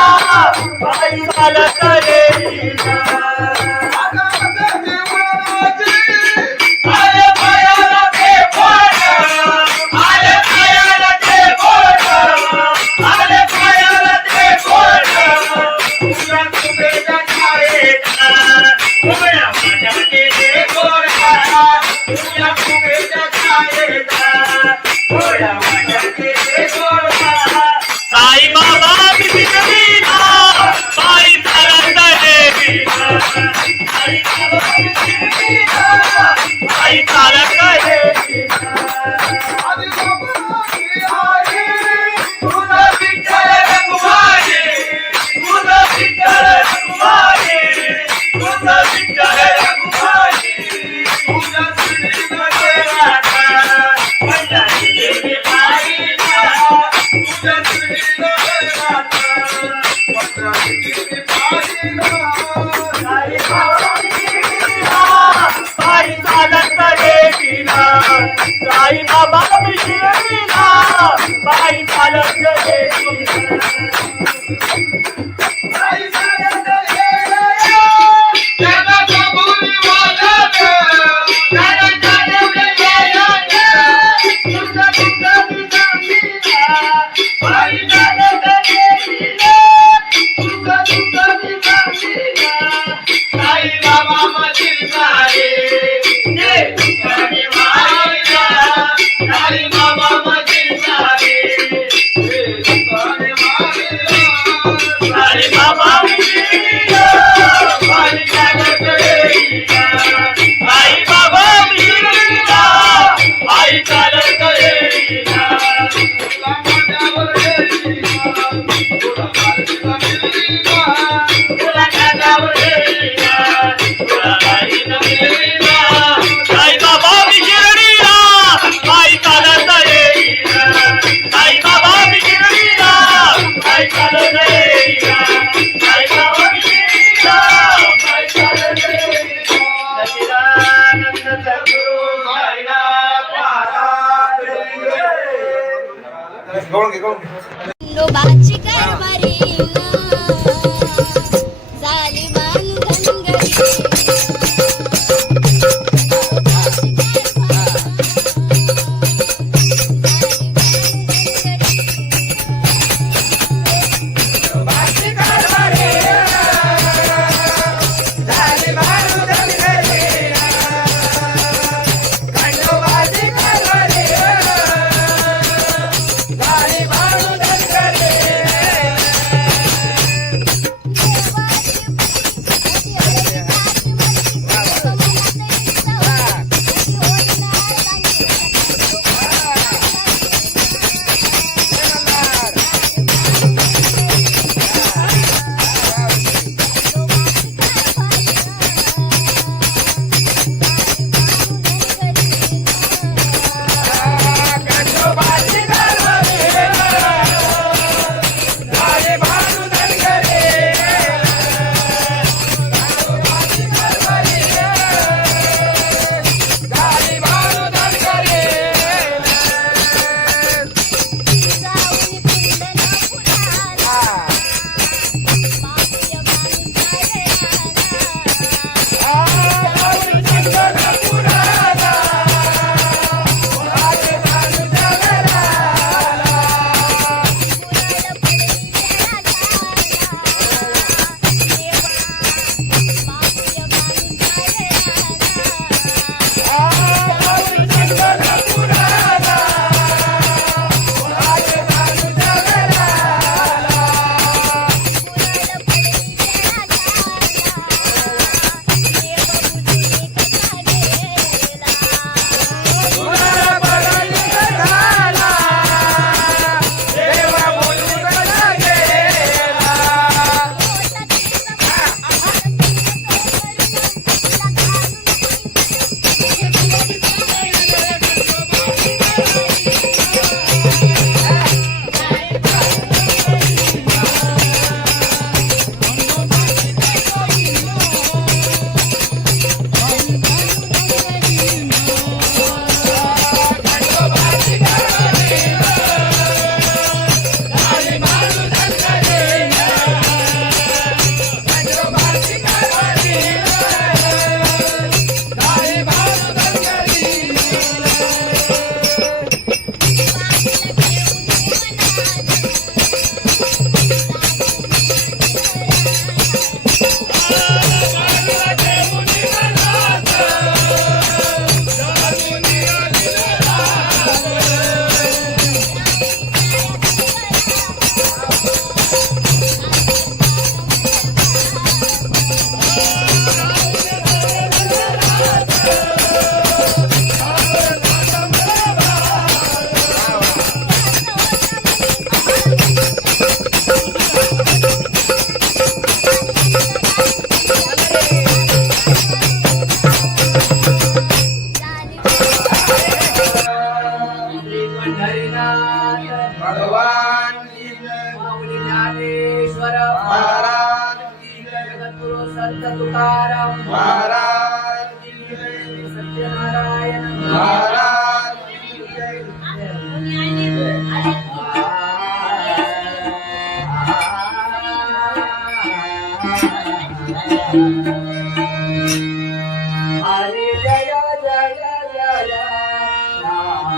पायी चालत येईना. आले पायाला ते बोट, आले पायाला ते बोट, आले पायाला ते बोट. तुझ्या कुबेच्या छायेचा डोळ्या माझ्या गेले गोरा, तुझ्या कुबेच्या छायेचा डोळ्या माझ्या गेले गोरा. साईबाबा मी शिर्डीला पायी चालत येईना. साईबाबा मी शिर्डीला पायी चालत येईना. तुझं विठ्ठल रखुमाई, तुझं विठ्ठल रखुमाई, तुझं विठ्ठल रखुमाई. तुझ्या शिर्डीमध्ये राहता पंढरी गेली पायीला, तुझ्या शिर्डीमध्ये राहता पंढरी गेली पायीला. साईबाबा मी शिर्डीला पायी चालत येईना. साईबाबा मी शिर्डीला पायी चालत येईना. पायी चालत येईना. जगाचा भुईवाला ग, जगाचा देवळाला ग, तुझं तुझं मी सांगीना. पायी चालत येईना, तुझं तुझं मी सांगीना. साईबाबा मधील सारे जे तुझ्याने मारिला. साईबाबा मधील सारे जे तुझ्याने मारिला. साईबाबा मी शिर्डीला पायी चालत येईना. साईबाबा मी शिर्डीला पायी चालत येईना. तुला माझ्यावर येईना, तुला माझ्यावर येईना, तुला माझ्यावर येईना, तुला माझ्यावर येईना. साईबाबा मी शिर्डीला पायी चालत येईना. साईबाबा मी शिर्डीला पायी चालत येईना. साईबाबा मी शिर्डीला पायी चालत येईना. सच्चिदानंद सद्गुरू साईनाथ महाराज की जय. खंडोबाची कारभारी झाली बांधनगरी. तुकाराम महाराज की जय, सत्यनारायण महाराज की जय. हरे जय जय जय राम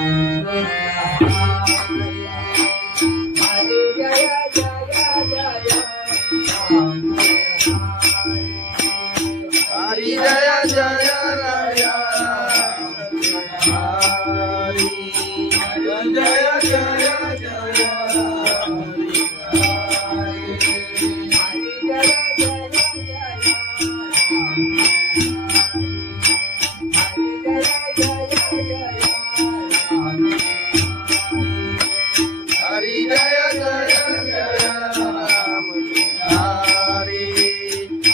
हरे जय जय जय राम हरि जय जय राया हरि जय जय जय हरि जय जय जय राम हरि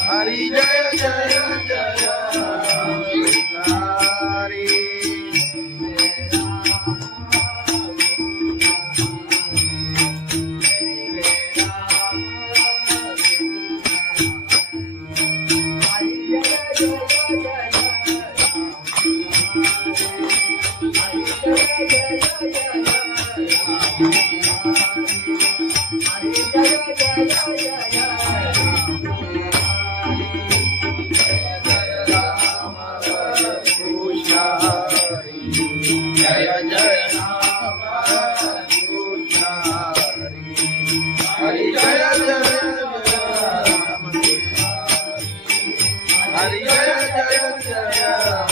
हरि जय जय जय हरि जय जय राम कृष्ण हरि जय जय राम हरि जय जय जय राम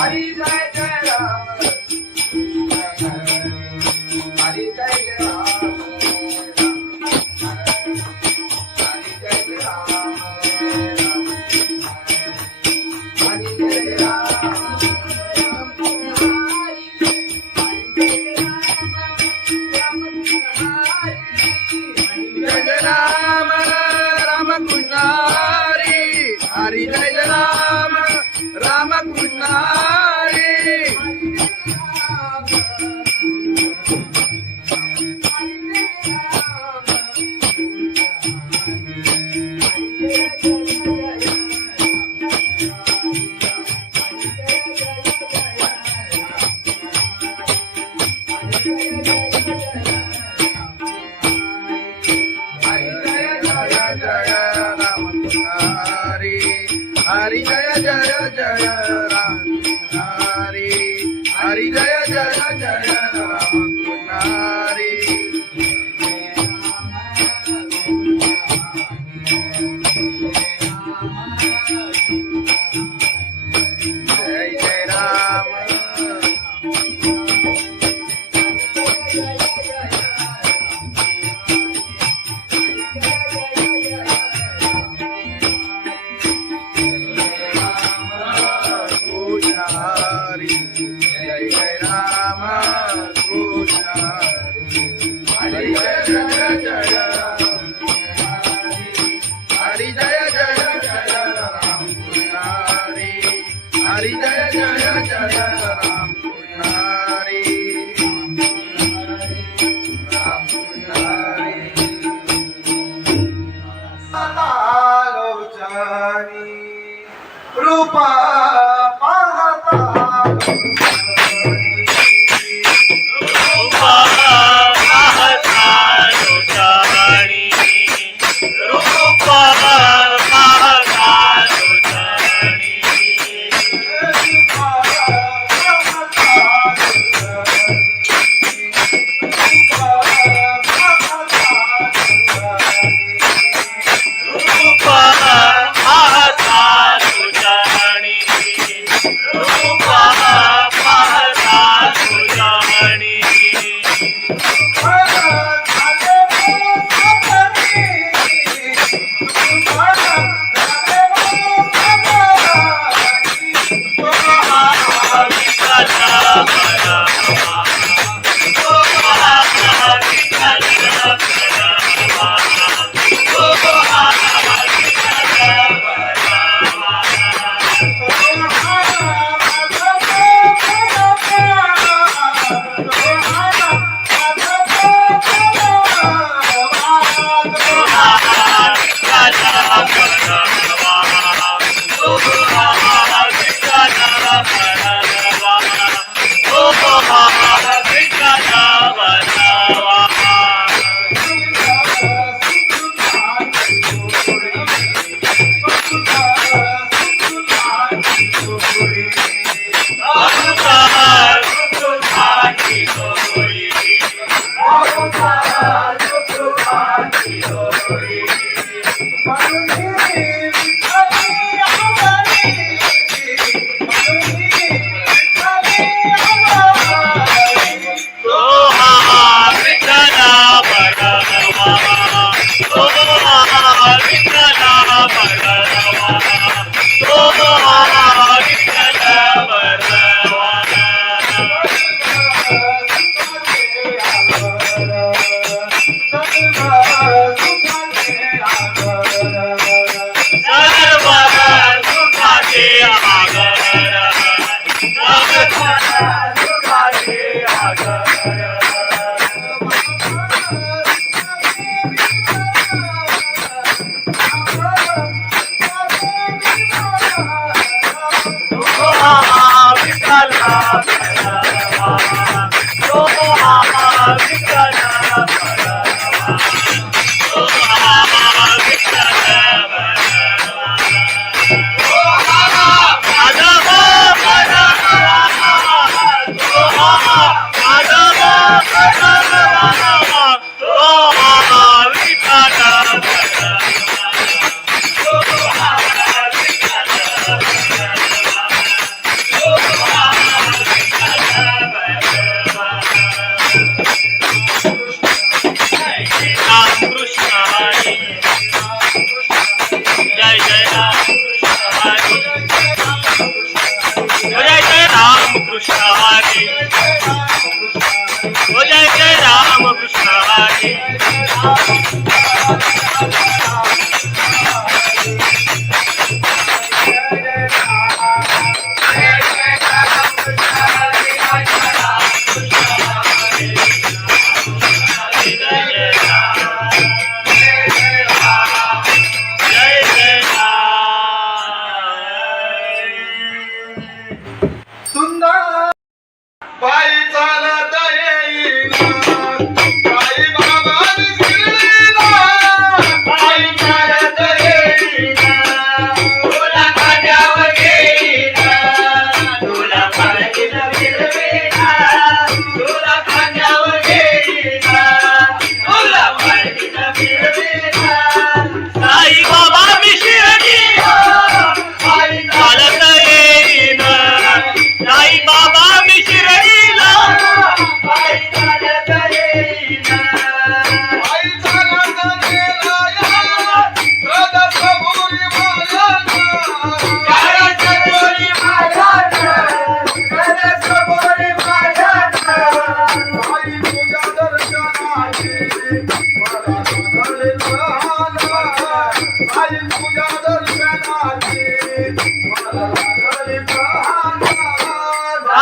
हरि जय जय जय राम हरि जय राम राम कृष्ण हरि हरि जय राम राम कृष्ण हरि हरि जय राम राम कृष्ण हरि जय जय जय राम हरि हरि जय जय जय राम हरि जय जय राम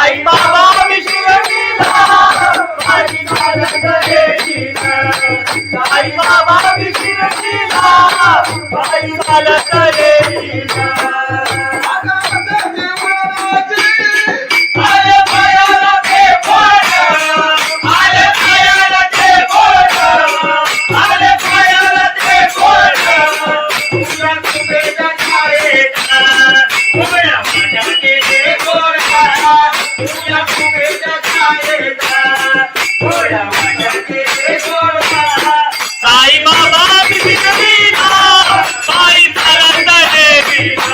आई बाबा विश्वकीला पायी चालत येईना आई बाबा विश्वकीला पायी चालत येईना आले पायाला ते पोट आले पायाला ते पोट आले पायाला ते पोट तुला तुझ्या छायेचा उभ्या माझ्याचे गोरा तुला तुझ्या छायेचा गोरा माझ्याचे गोरा साई बाबा विश्वकीला पायी चालत येईना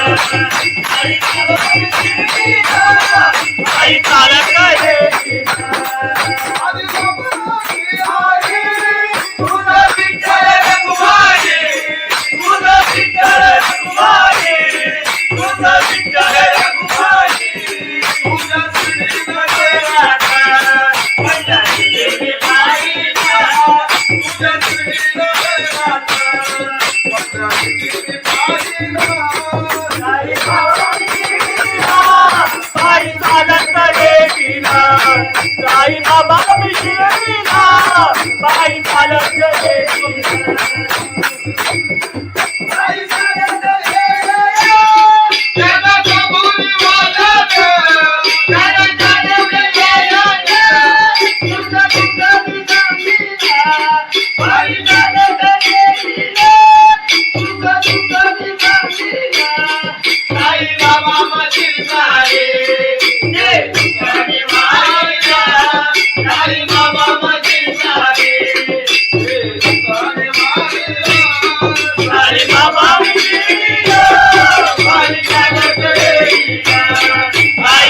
आई बाबा विश्वकीला पायी चालत येईना तुझा विठ्ठल रघुमाई तुझा विठ्ठल रघुमाई तुझा विठ्ठल रघुमाई तुझा श्रीनाथ माझ्या देवी पाहिला तुझा श्रीनाथ माझ्या देवी पाहिला साई बाबा विश्वकीला पायी चालत येईना साई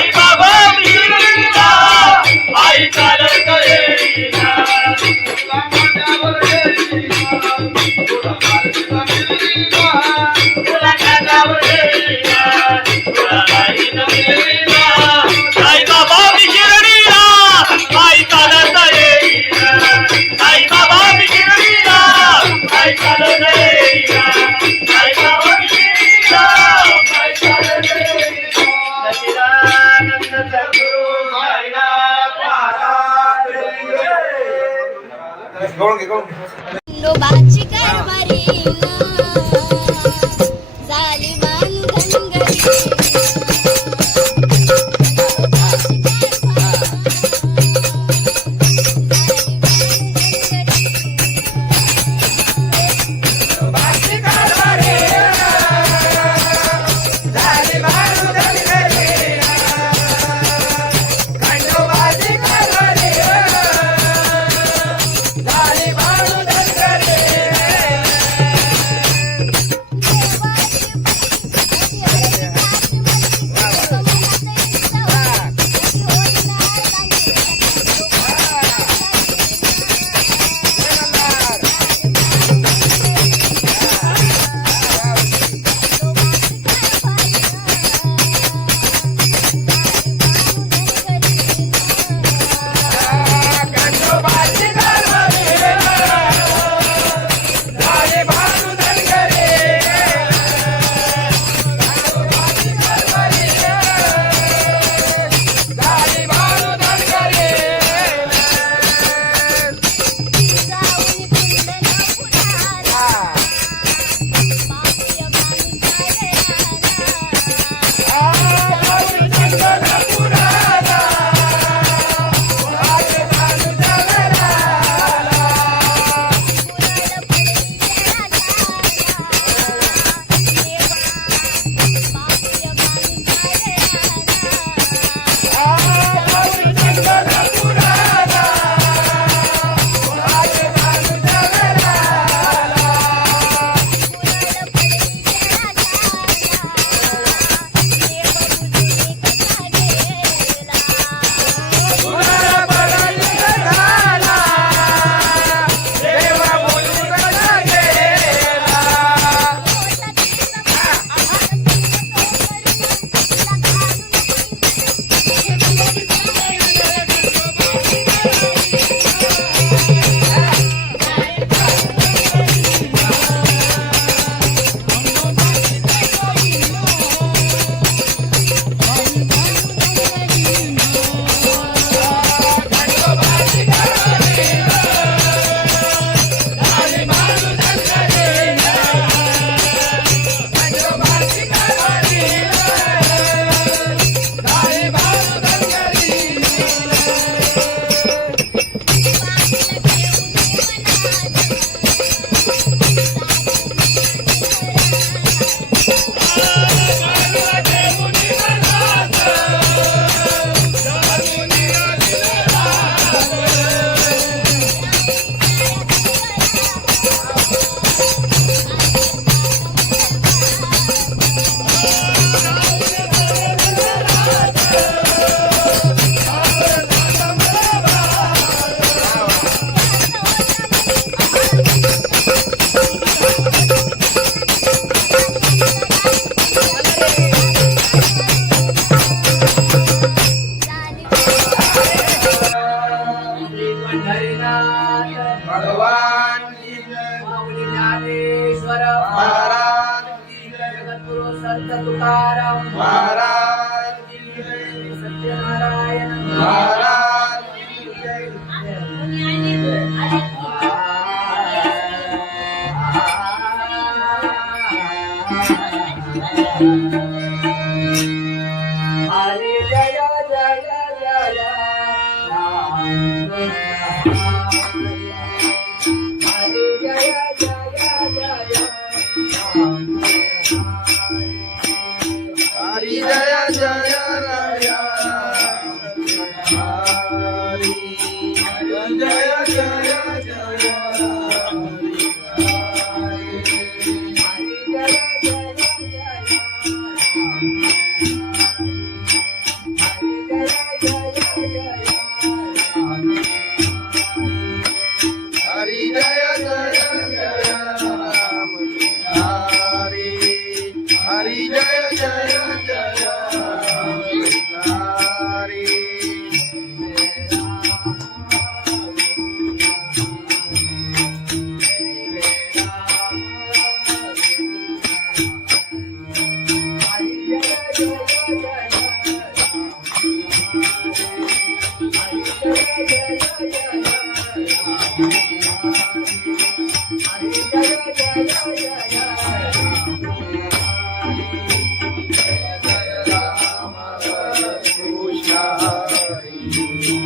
बाबा विश्वकीला पायी चालत येईना खंडोबाची कारभारी झाली बांधनगरी समर्थ तुकाराम महाराज की जय. सत्यनारायण महाराज की जय. हरे जय जय जय राम हरे जय जय जय राम हरी जय जय राय. हरी जय जय जय हरी जय जय जय राम. हरी हरी जय जय जय हरी.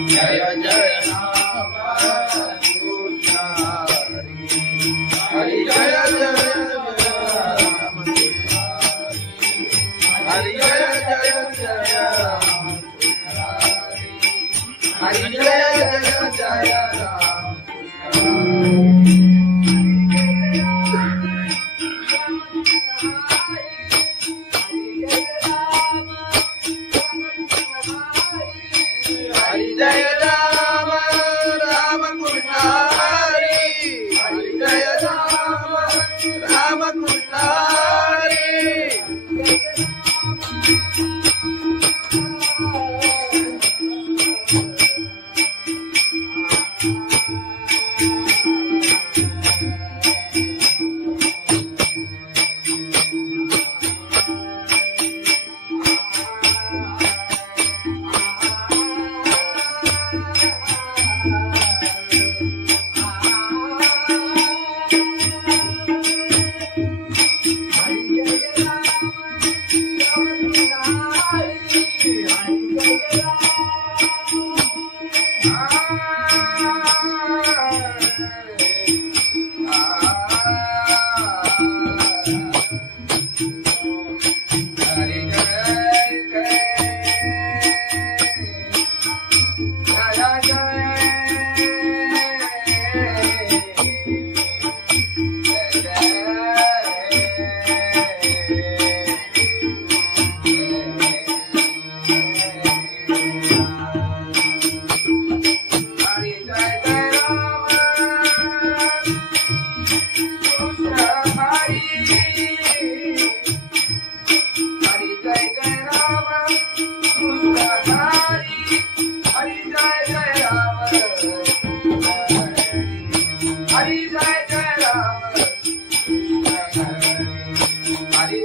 जय जय राम कृष्ण हरि. हरि जय जय राम कृष्ण हरि. जय जय राम हरि. जय जय राम हरि.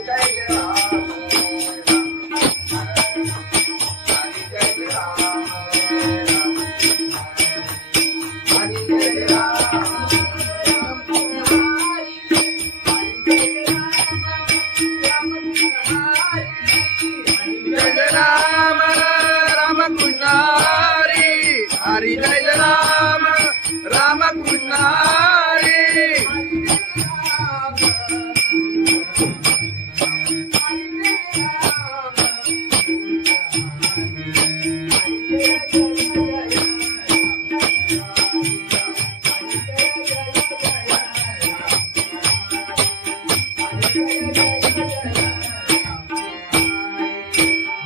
जय राम राम कृष्ण हरि. हरि जय राम राम कृष्ण हरि.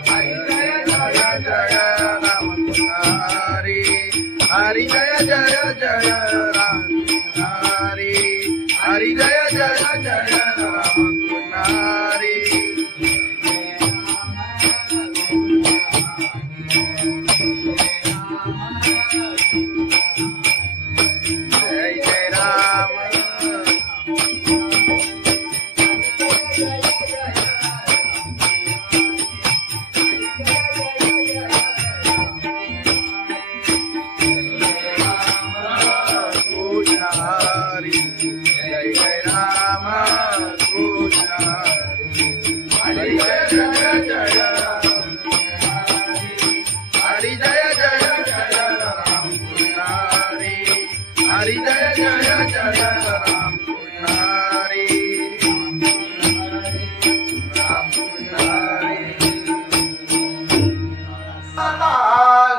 हरी जय राम राम कृष्ण हरी. हरि जय जय जय राम हरि. हरि जय जय जय राम हरि. जय जय राम हरी जय जय जय राम हरी जय जय जय राम हरी हरी जय जय जय राम हरी राम हरी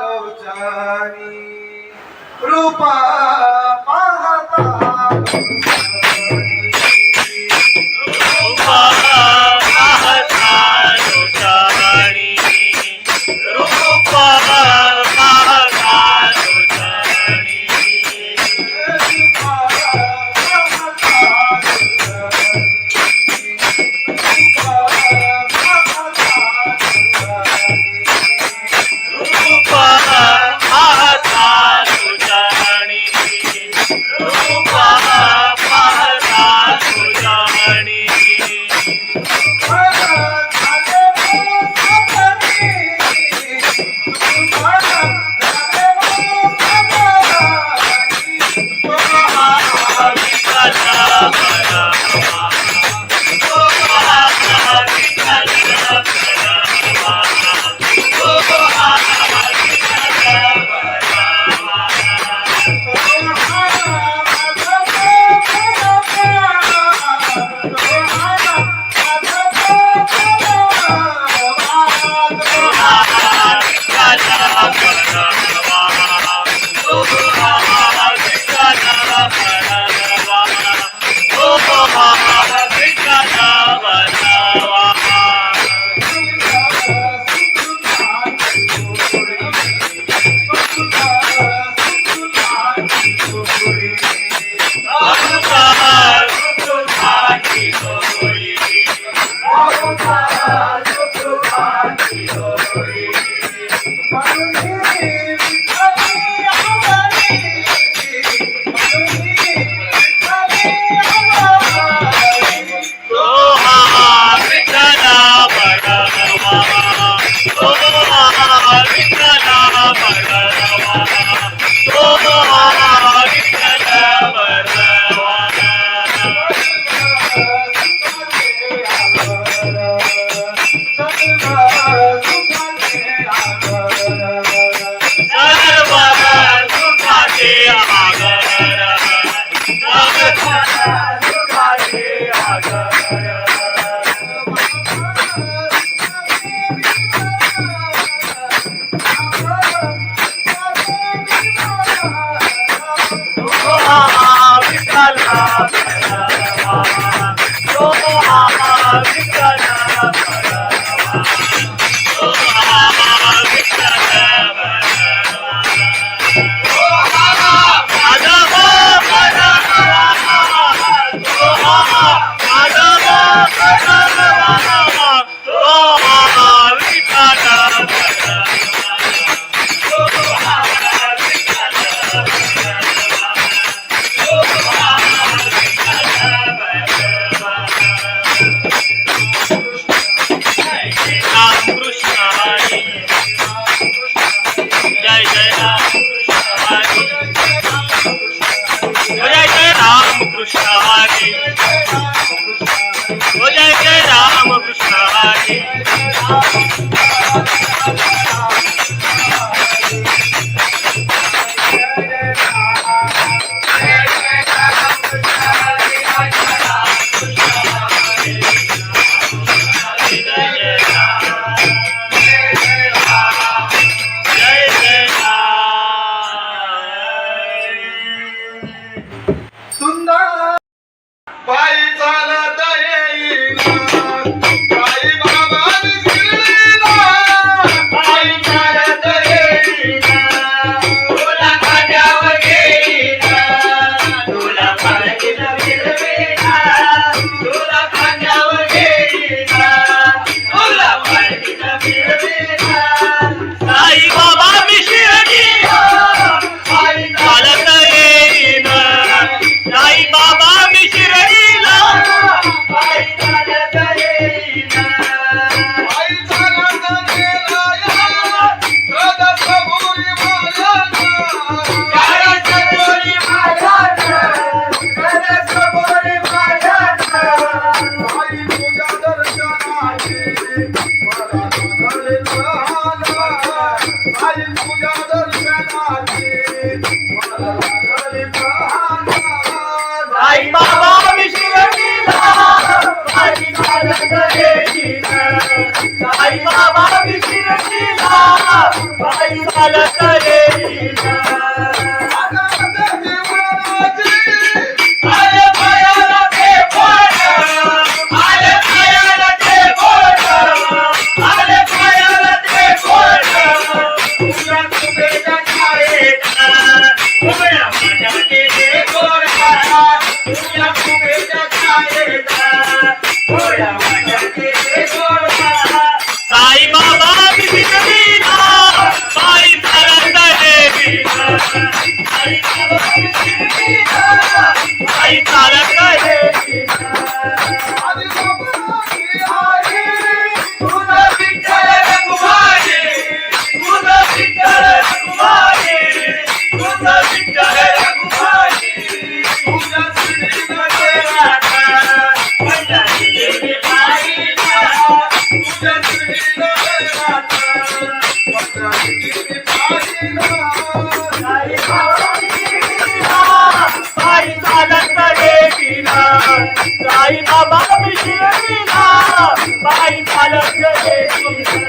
लोचनी रूपा पाहता रूपा पाहता लोचनी रूपा पाहता लोचनी रूपा पाहता लोचनी रूपा पाहता लोचनी बाई चालत येईना आले पायाला ते बोट आले पायाला ते बोट आले पायाला ते बोट तुझ्या तुझ्या छायेचा उभ्या माझ्या केले गोरखा तुझ्या तुझ्या छायेचा उभ्या माझ्या केले गोरखा साई बाबा बिना बाई चालत येईना साई बाबा बिना बाई चालत येईना तुझं विठ्ठल रघुमाई तुझं विठ्ठल रघुमाई तुझं विठ्ठल रघुमाई तुझ्या श्रीमध्ये राधा माझ्या देवी बाईला तुझ्या श्रीमध्ये राधा माझ्या देवी बाईला साई चालत येईना साई बाबा बिना बाई चालत येईना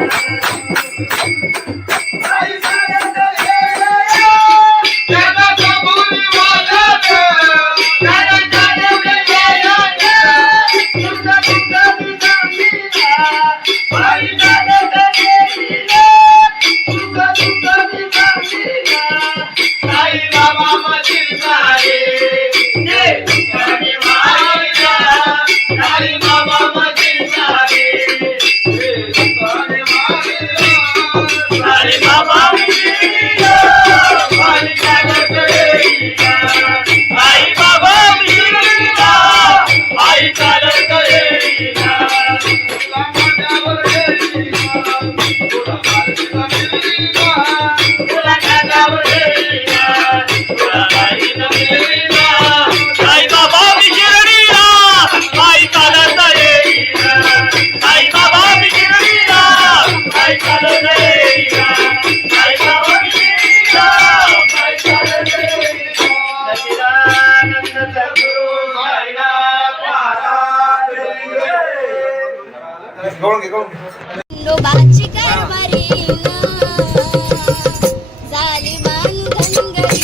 खंडोबाची कारभारी झाली बांधन गरी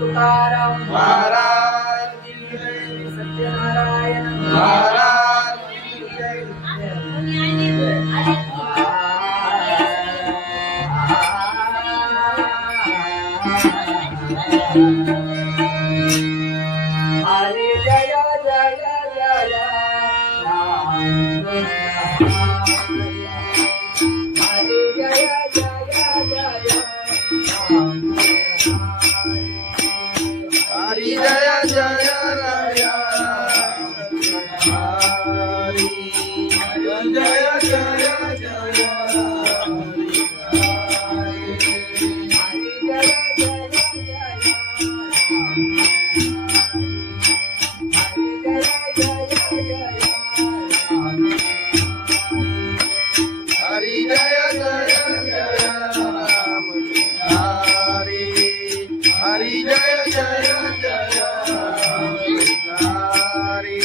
तुकाराम महाराज की जय, सत्यनारायण महाराज की जय. हरे जय जय जय राम हरे जय जय जय राम हरी जय जय राया हरी जय जय जय हरी जय जय जय राम हरी हरी जय जय जय राम हरी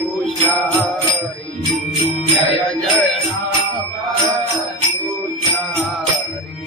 कृष्ण हरी जय जय राम कृष्ण हरी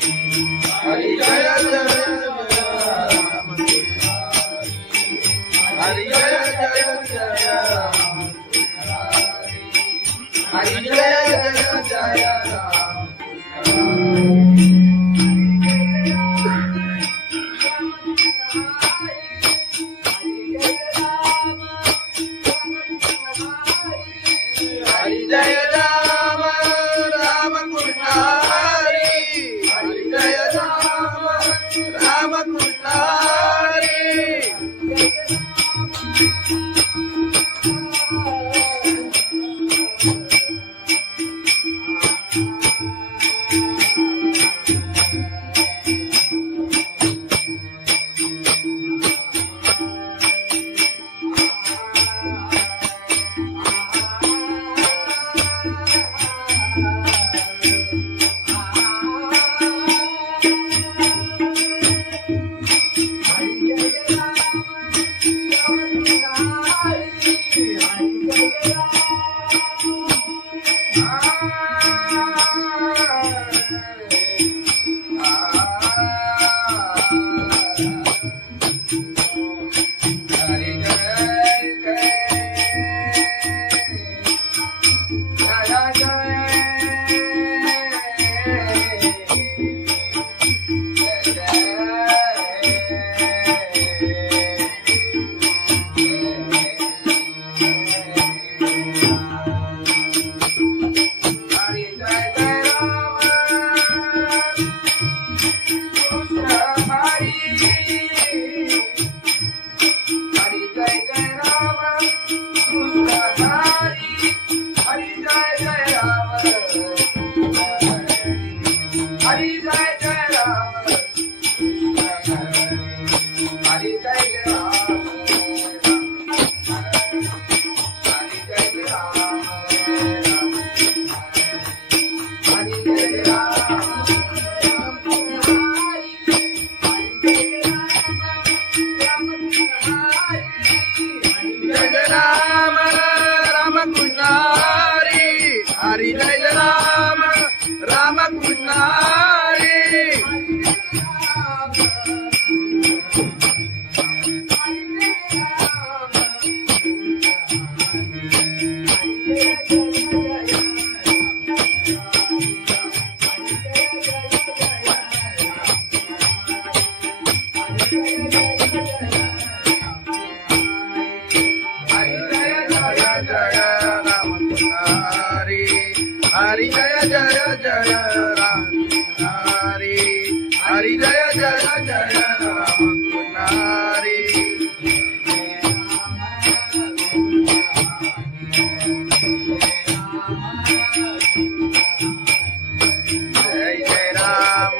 हरी जय जय राम कृष्ण हरी जय जय जय राम हरी जय जय जय राम हरी जय राम राम कृष्ण हरी हरी जय राम राम कृष्ण हरी हरी जय राम राम कृष्ण हरी हरि जय जय जय राम हरि हरि जय जय जय राम हरि जय जय राम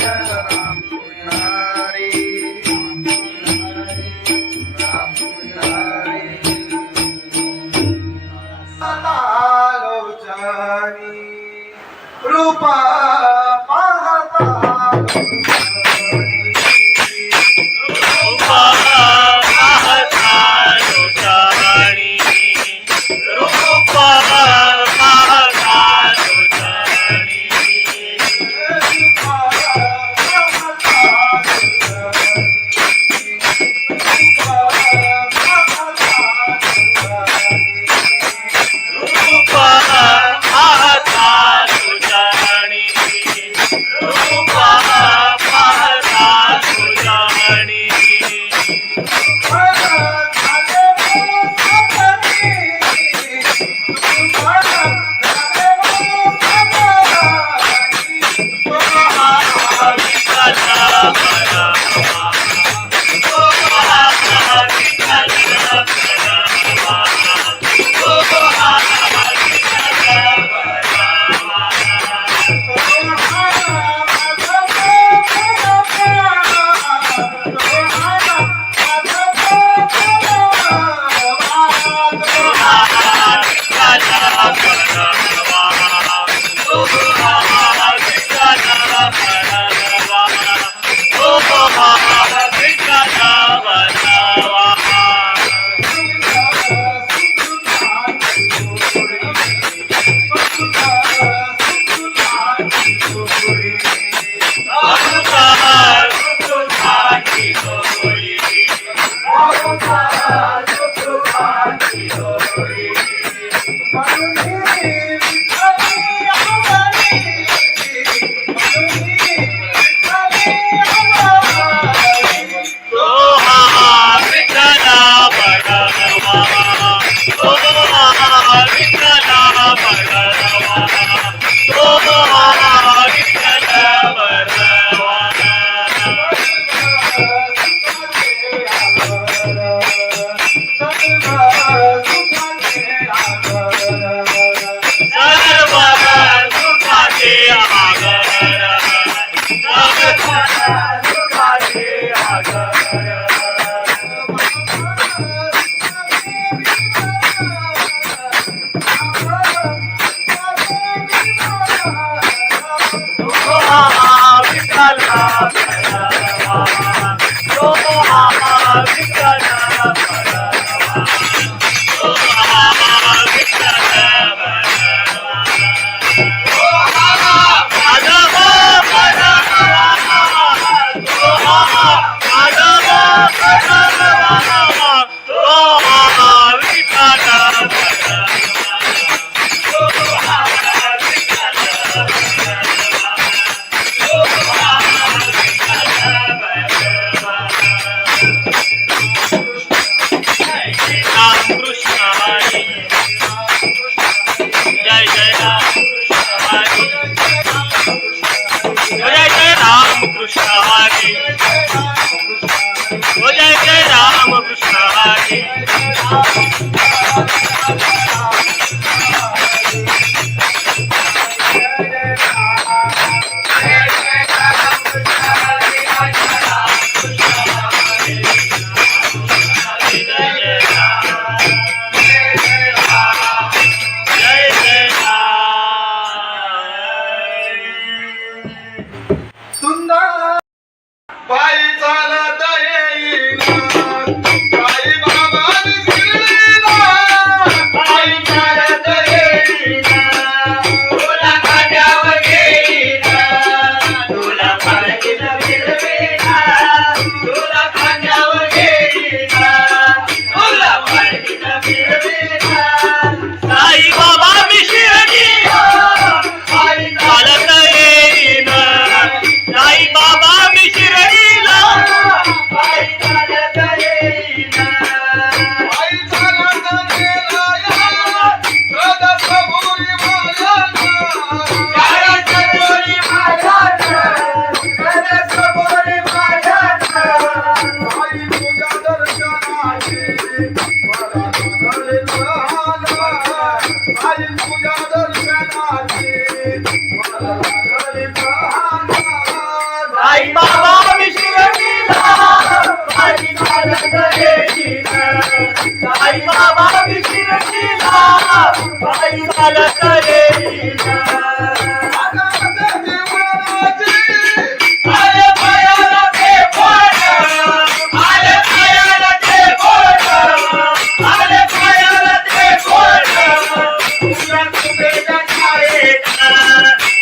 जय राम पुजारी राम पुजारी लोचनी रूपा पाहता रूपा पाहता लोचनी रूपा पाहता लोचनी रूपा पाहता लोचनी रूपा साई बाबा शिर्डीला पायी चालत येईना आले पायाला ते बोट आले पायाला ते बोट आले पायाला ते बोट तुझ्या कुबेच्या छायेत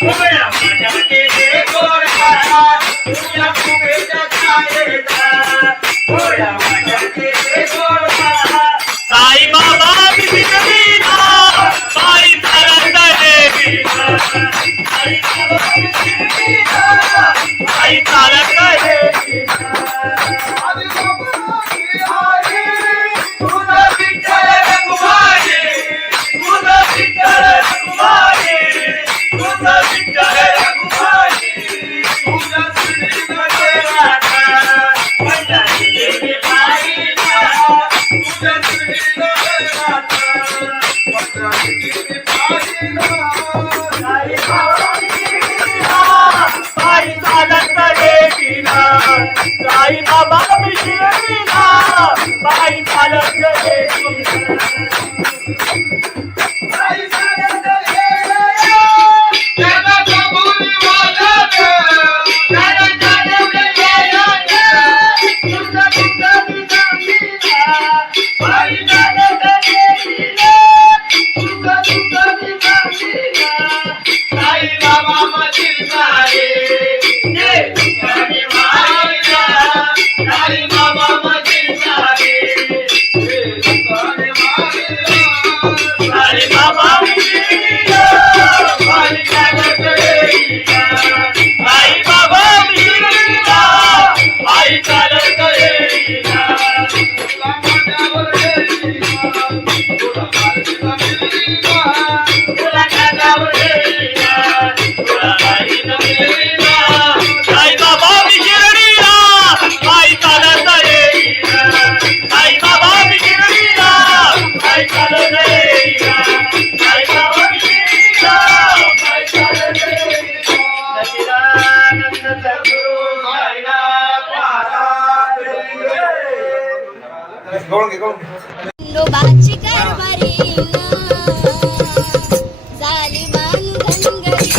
उभ्या माझ्या केले गोडा तुझ्या कुबेच्या छायेत उभ्या माझ्या केले गोडा साई बाबा शिर्डीला पायी चालत येईना साई बाबा शिर्डीला पायी चालत येईना तुझा विठ्ठल रघुमाई तुझा विठ्ठल रघुमाई तुझा विठ्ठल रघुमाई तुझा श्रीमध्ये राधा पंढरी गेली पायीला तुझा श्रीमध्ये राधा पंढरी गेली पायीला साई बाबा शिर्डीला पायी चालत येईना साई बाबा शिर्डीला पायी चालत येईना साई चालत येईना जगाच्या भुईवाल्यात जगाच्या देवळात तुझा तुझा दिसामीला पायी चालत येईना तुझा तुझा दिसामीला साई बाबा मधील सारे जे तुझ्याने मायला साई बाबा मधील सारे जे तुझ्याने मायला साई बाबा शिर्डीला पायी चालत येईना साई बाबा शिर्डीला पायी चालत येईना तुला माझ्यावर येईना तुला माझ्यावर येईना तुला माझ्यावर येईना तुला माझ्यावर येईना साई बाबा शिर्डीला पायी चालत येईना साई बाबा शिर्डीला पायी चालत येईना साई बाबा शिर्डीला पायी चालत येईना सच्चिदानंद सद्गुरु साईनाथ महाराज खंडोबाची कारभारी झाली बांधनगरी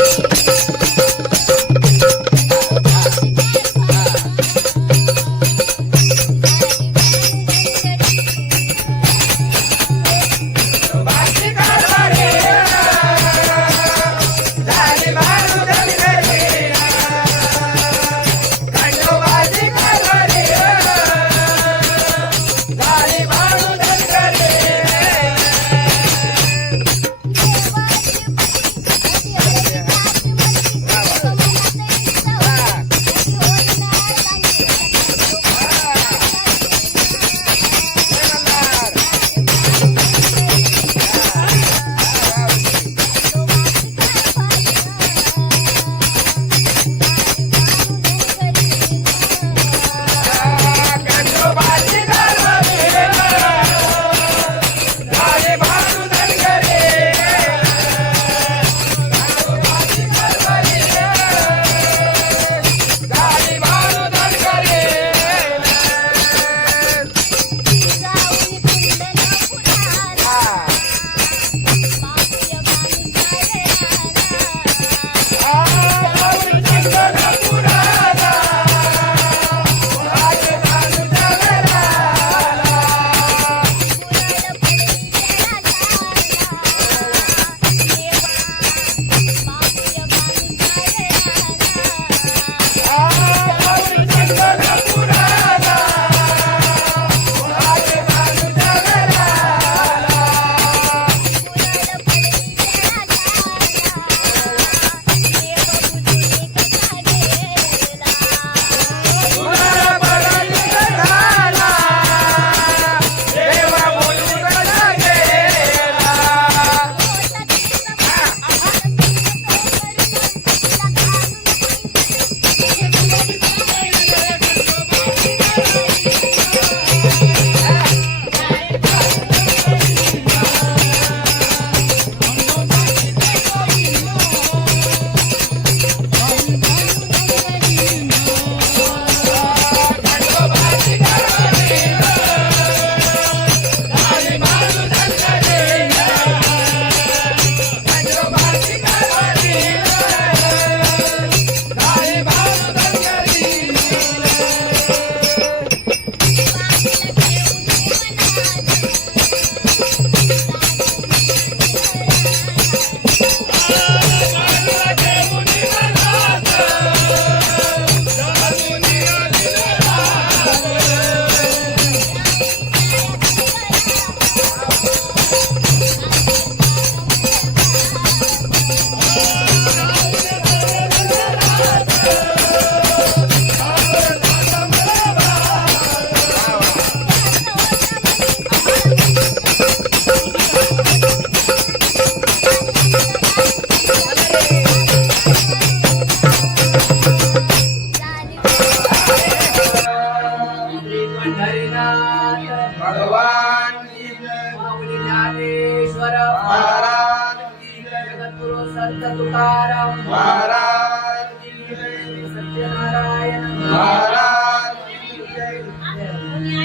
संत तुकाराम महाराज की जय, सत्यनारायण महाराज की जय.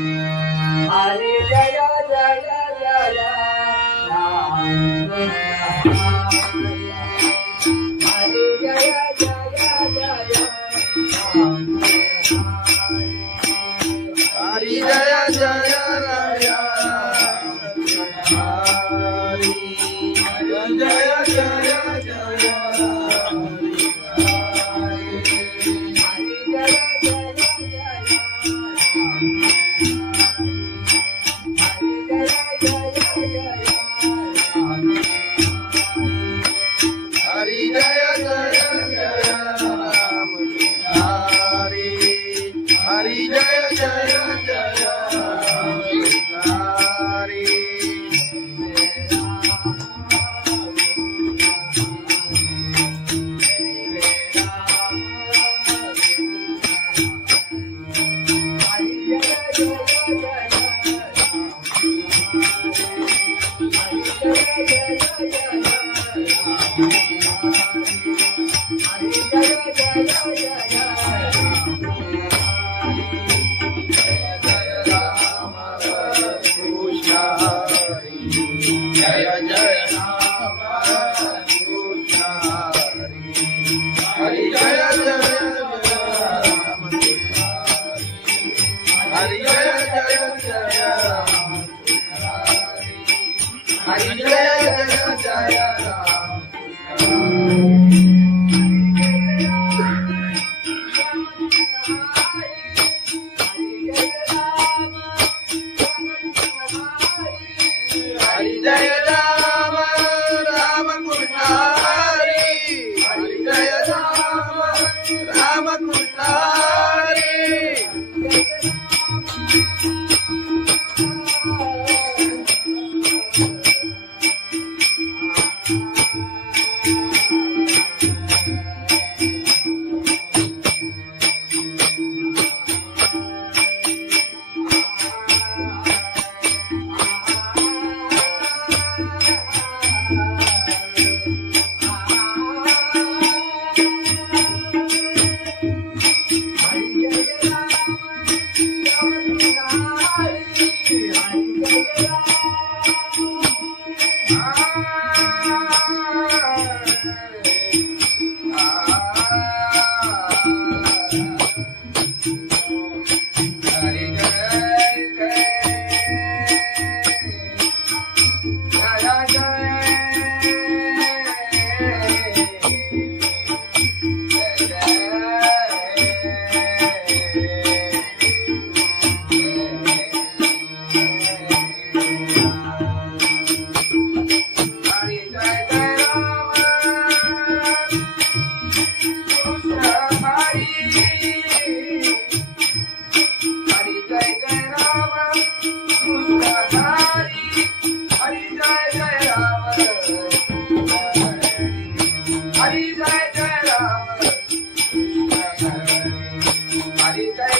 हरे जय जय जय राम हरे जय जय जय राम हरि जय जय राया हरि जय जय जय हरि जय जय जय राम हरि हरि जय जय जय राम हरि जय जय राम कृष्ण हरि जय जय राम हरि जय जय जय राम हरि जय जय जय राम हरि जय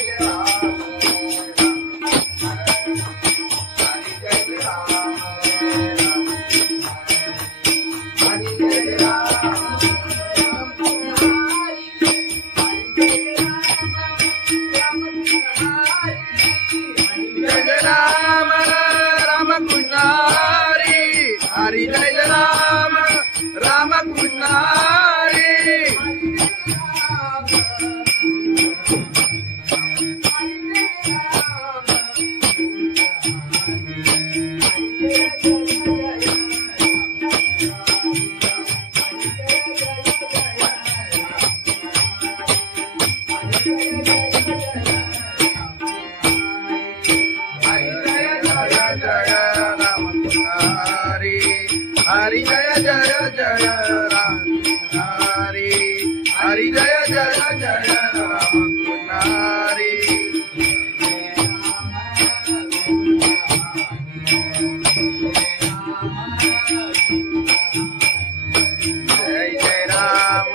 राम राम कृष्ण हरि हरि जय राम राम कृष्ण हरि हरि जय राम राम कृष्ण हरि जय जय जय राम हरि हरि जय जय जय राम हरि जय जय राम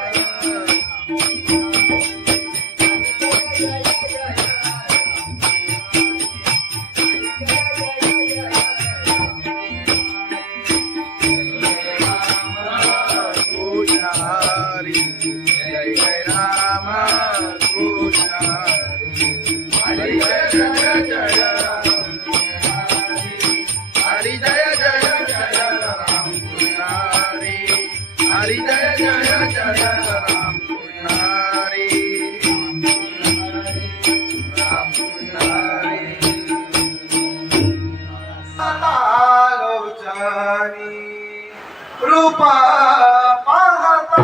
जय जय हरी जय जय जय राम कृष्ण हरी हरी जय जय जय राम कृष्ण हरी राम कृष्ण हरी आलोचनी रूपा पाहता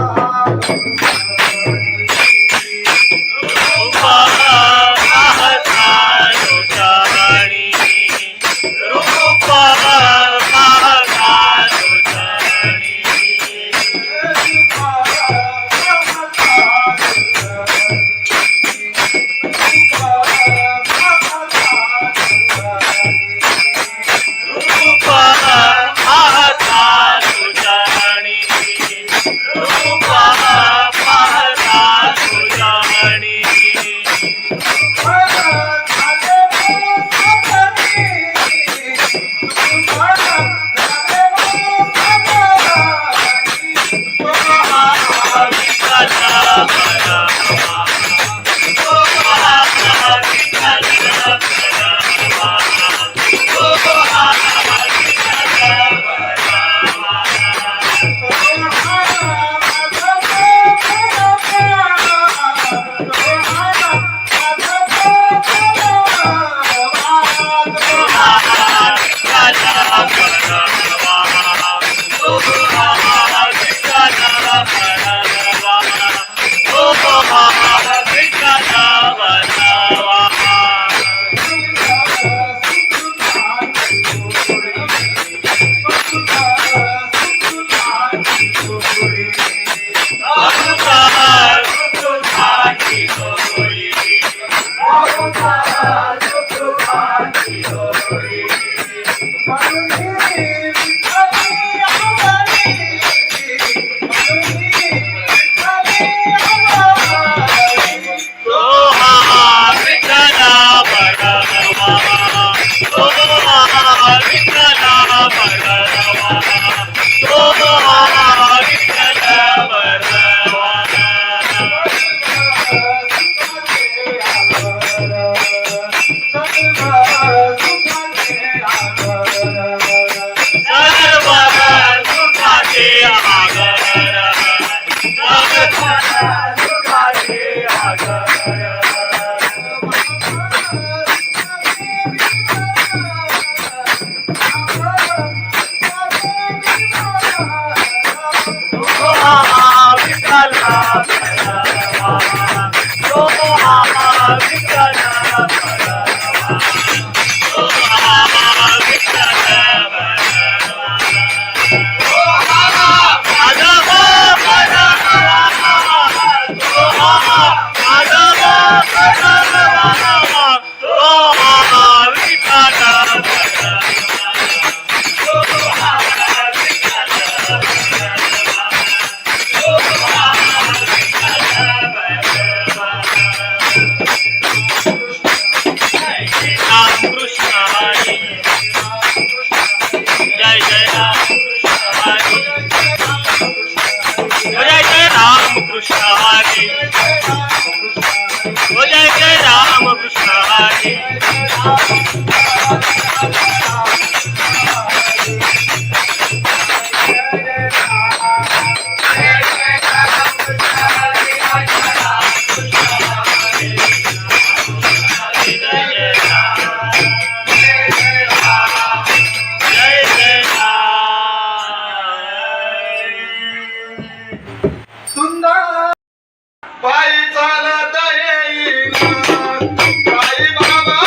पायी बाबा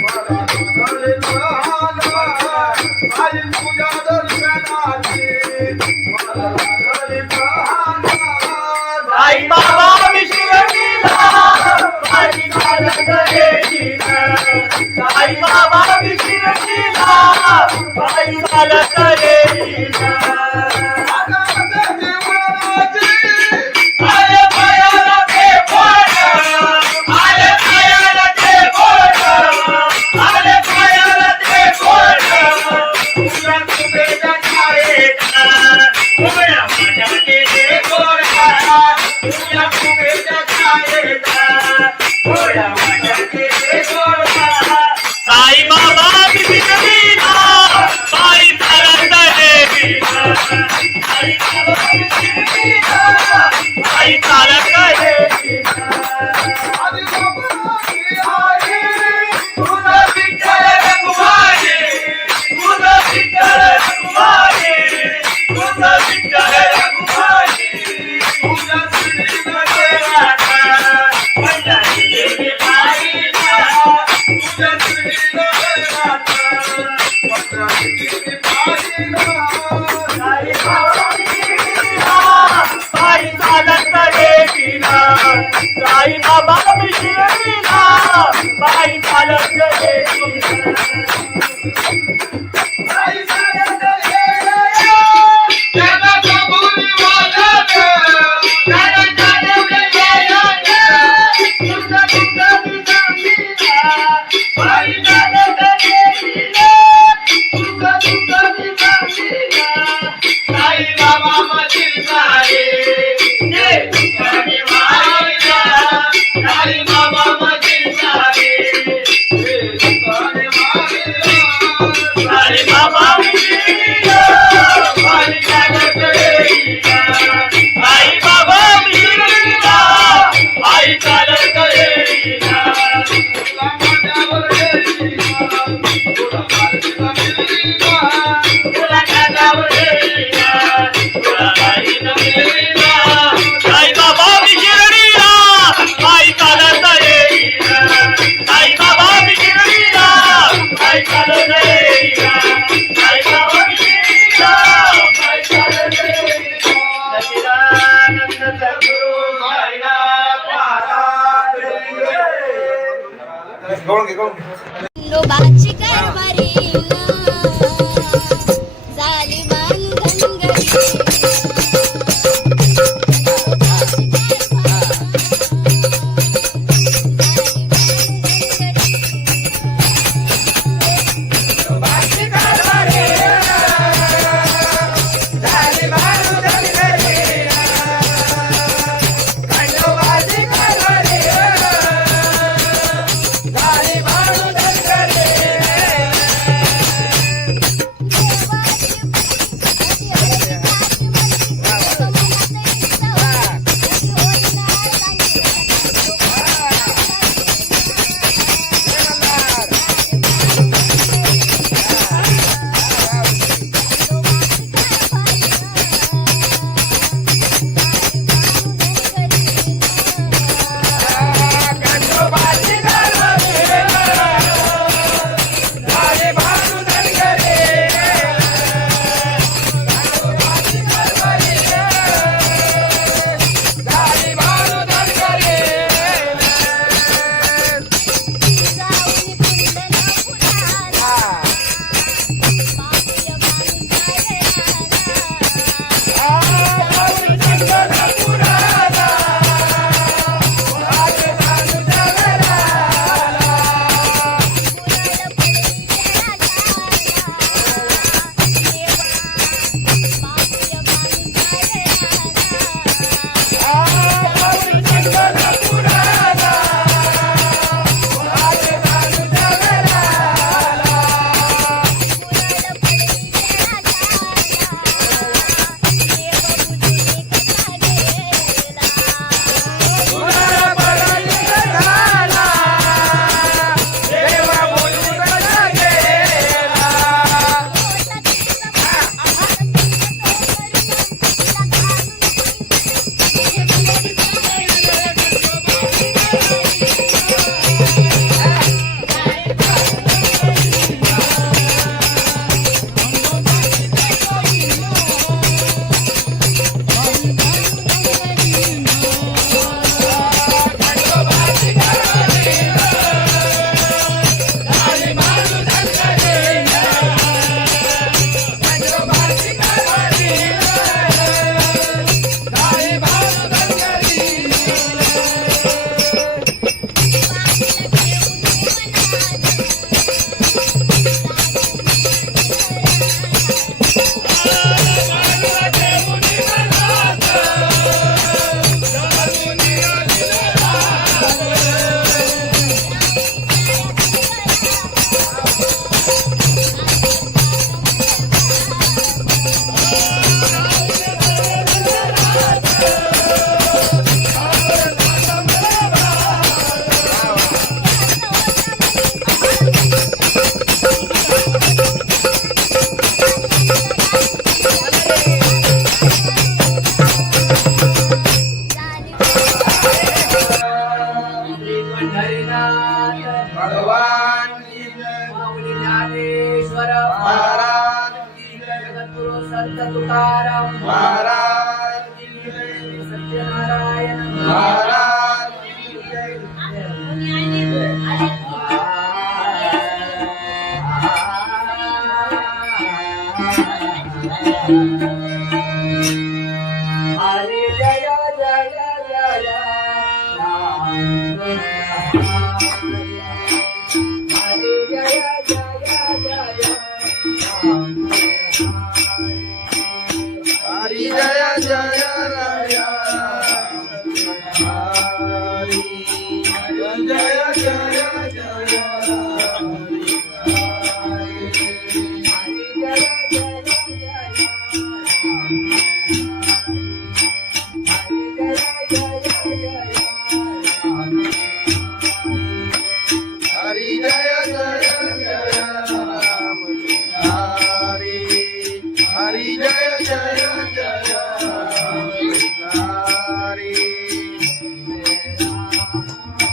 मला लागले प्रहार आई तुझ्या दर्शनाचे मला लागले प्रहार आई बाबा मी शिर्डीला माझी चालत येईना आई बाबा मी शिर्डीला माझी चालत येईना आले पायाला ते पोट आले पायाला ते पोट आले पायाला ते पोट तुला तुझ्या छायेचा उभ्या माझ्या केले गोरा तुला तुझ्या छायेचा उभ्या माझ्या केले गोरा साई बाबा मी शिर्डीला पायी चालत येईना साई बाबा मी शिर्डीला पायी चालत येईना आधी बाबाची आई तुझा विठ्ठल रघुमाई तुझा विठ्ठल रघुमाई तुझा विठ्ठल रघुमाई तुझा श्रीनगर राधा पंजाबी देवी पाहिला तुझा श्रीनगर राधा पंजाबी देवी पाहिला साई बाबा शिर्डीला पायी चालत येईना साई बाबा शिर्डीला पायी चालत येईना आई चालत येईना त्याला कबुली वाजत त्याला चालवलं येईना तुझा तुझा दिसामीना पायी चालत येईना तुझा तुझा दिसामीना साई बाबा मशील सारे ते तुझ्याने वाहिला साई बाबा मशील सारे ते तुझ्याने वाहिला साई बाबा शिर्डीला पायी चालत येईना साई बाबा शिर्डीला पायी चालत येईना तुला माझ्यावर येईना तुला माझ्या मिळीना तुला खांद्यावर येईना तुला काही न मिळेना साई बाबा शिर्डीला पायी चालत येईना साई बाबा शिर्डीला पायी चालत येईना साई बाबा शिर्डीला पायी चालत येईना सच्चिदानंद सद्गुरु साईनाथ महाराज गवळण घे गवळण घे खंडोबाची कारभारीला झाली बांधनगरी झाली बाळू संत तुकाराम महाराज की जय. सत्यनारायण महाराज की जय. हरे जय जय जय राम हरे जय जय जय राम हरी जय जय राय. हरी जय जय जय हरी जय जय जय राम. हरी हरी जय जय जय हरी. जय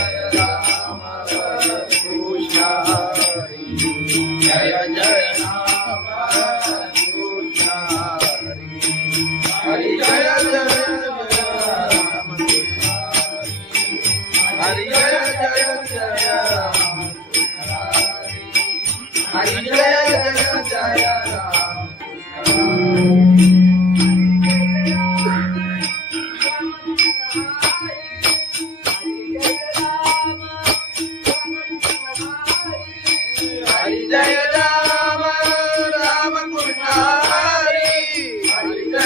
जय राम कृष्ण हरि. हरि जय जय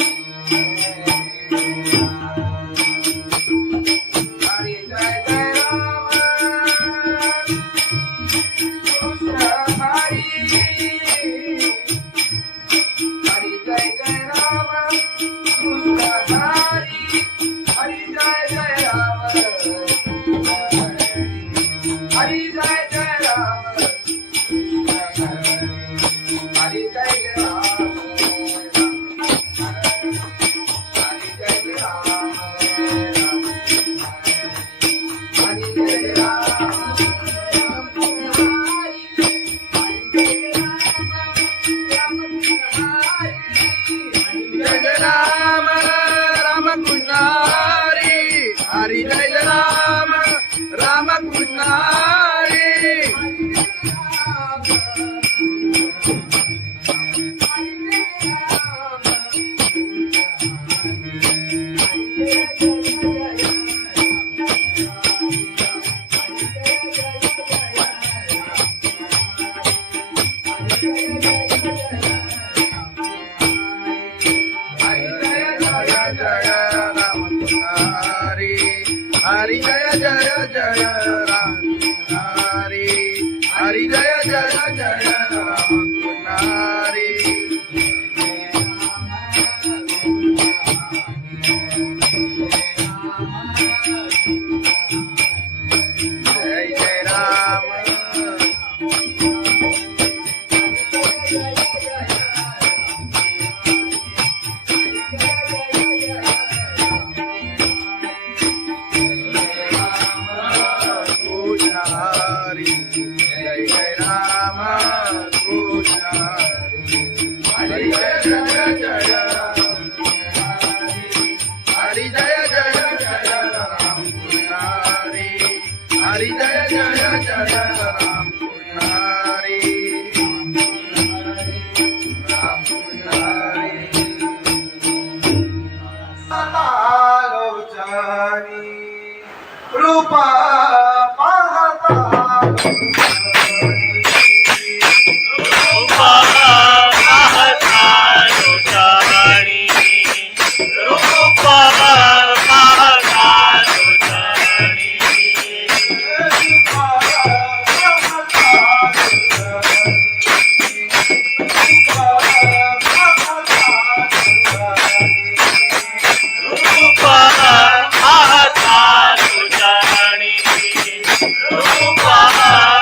राम कृष्ण हरि. जय जय राम हरि. जय जय राम. हरि जय राम राम कृष्ण हरि. हरि जय राम राम कृष्ण हरि. हरी जय राम राम कृष्ण हरी. हरि जय जय जय राम हरि. हरि जय जय जय राम हरि. जय जय राम. हरी जय जय राम कृष्ण हरी जय जय जय राम हरी जय जय जय राम कृष्ण हरी जय जय जय राम कृष्ण राम कृष्ण आलोचनी रूपा पाहता रूपा पाहता लोचानी रूपा पाहता लोचानी रूपा पाहता लोचानी रूपा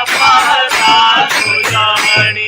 पाहता लोचानी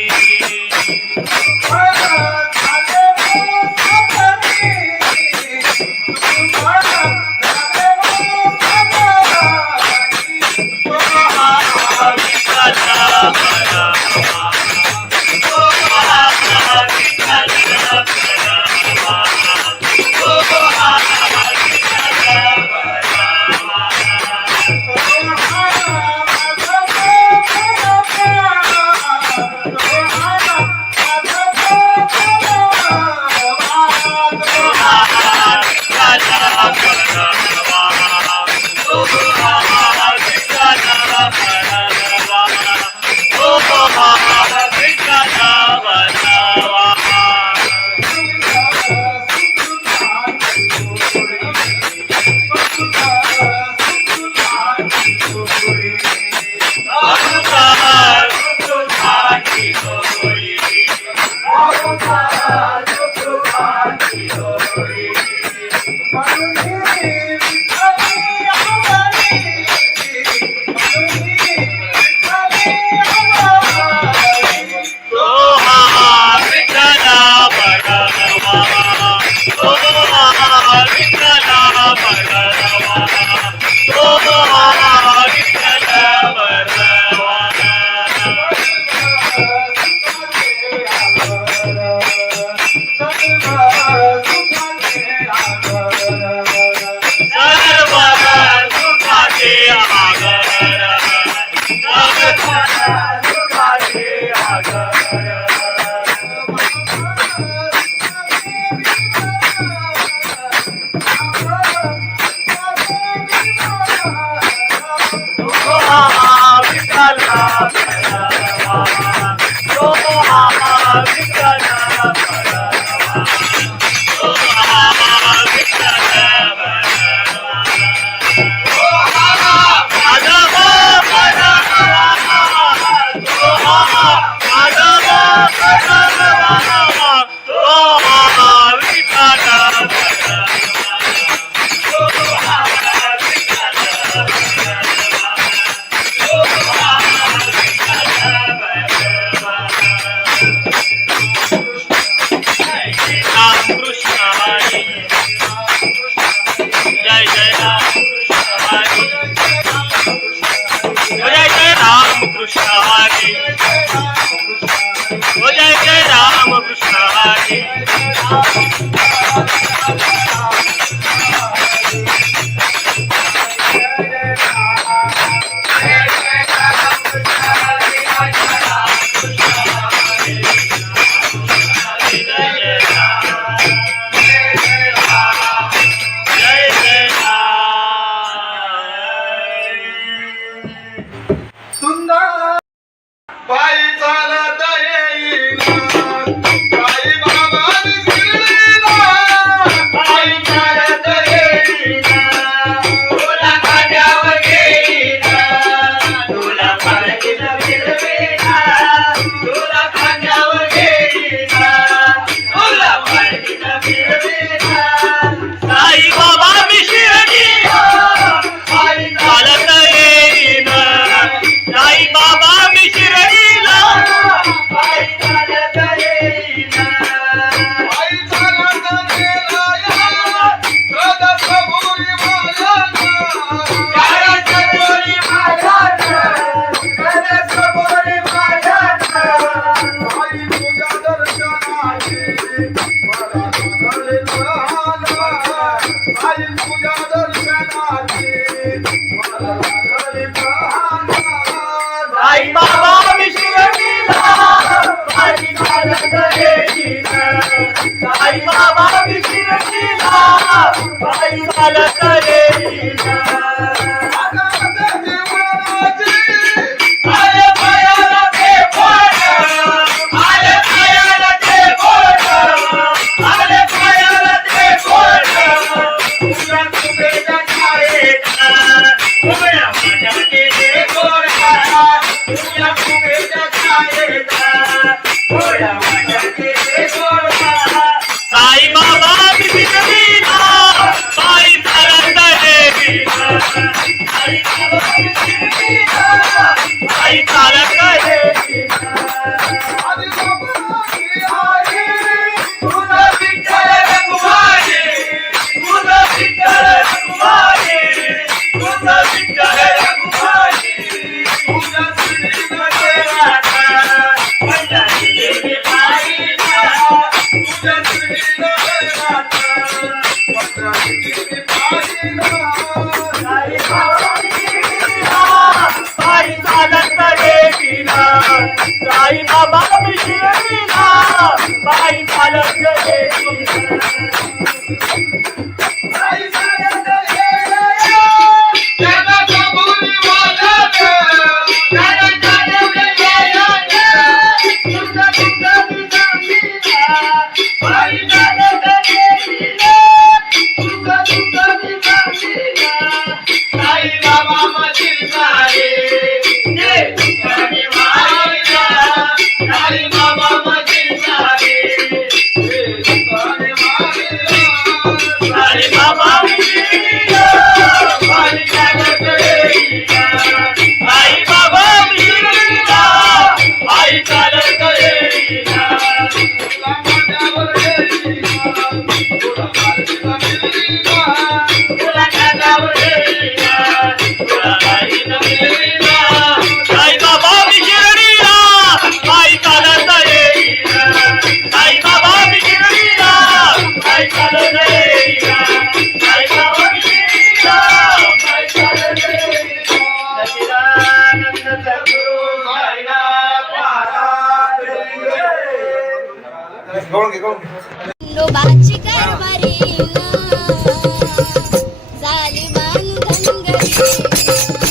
चालत येईल साई बाबा शिर्डीला पायी चालत येईल आले पायाला ते बोट आले पायाला ते बोट आले पायाला ते बोट तुझ्या तुझ्या छायेचा उभ्या माझ्या केले गोरा तुझ्या तुझ्या छायेचा उभ्या माझ्या केले गोरा साई बाबा शिर्डीला पायी चालत येईल साई बाबा शिर्डीला पायी चालत येईल तुझं विठ्ठल रघुमाई तुझं विठ्ठल रघुमाई तुझं विठ्ठल रघुमाई तुझ्या श्रीमध्ये राधा पंढरी देवी पायीला तुझ्या श्रीमध्ये राधा पंढरी देवी पायीला साई बाबा शिर्डीला पायी चालत येईल साई बाबा शिर्डीला पायी चालत येईल पायी चालत येईल त्याला कबुली वाजत त्याला चालवलं येईल तुझं तुझं निजामीला पायी चालत येईल तुझं तुझं निजामीला साई बाबा मशील सारे जे तुझ्याने मायला साई बाबा मशील सारे जे तुझ्याने मायला साई बाबा शिर्डीला पायी चालत येईल साई बाबा शिर्डीला पायी चालत येईल तुला माझ्यावर येईल तुला माझ्या मिळीला तुला माझ्यावर येईल तुला माझ्या मिळीला साई बाबा शिर्डीला पायी चालत येईल साई बाबा शिर्डीला पायी चालत येईल साई बाबा शिर्डीला पायी चालत येईल सच्चिदानंद सद्गुरु साईनाथ महाराज गवळण घे, गवळण घे. खंडोबाची कारभारी झाली बांधन घरी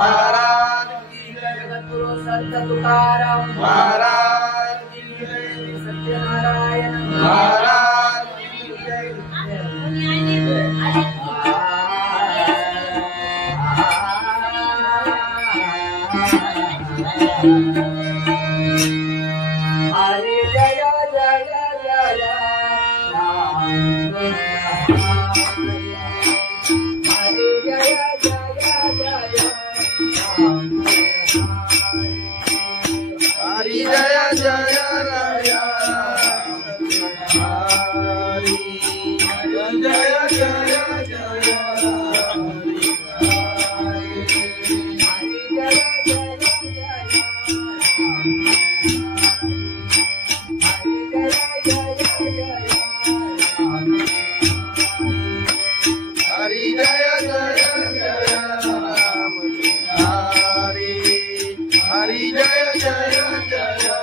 महाराज की जय, जगद्गुरु संत तुकाराम महाराज की जय, सत्यनारायण महाराज की जय. हरे जय जय जय राम. हरे जय जय जय राम. हरी जय जय राय हरी जय जय जय हरी जय जय जय राम हरी हरी जय जय जय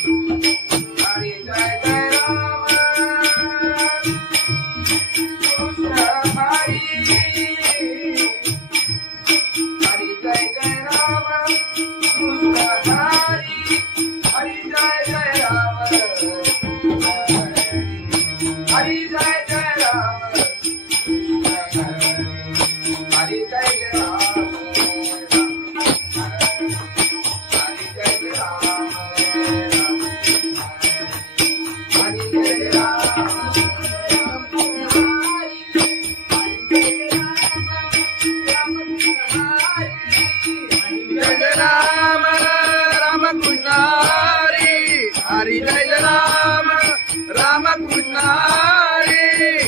हरी जय जय राम कृष्ण हरि जय जय राम हरि जय जय जय राम हरि जय जय जय राम हरि जय राम राम कृष्ण हरि हरि जय राम राम कृष्ण हरि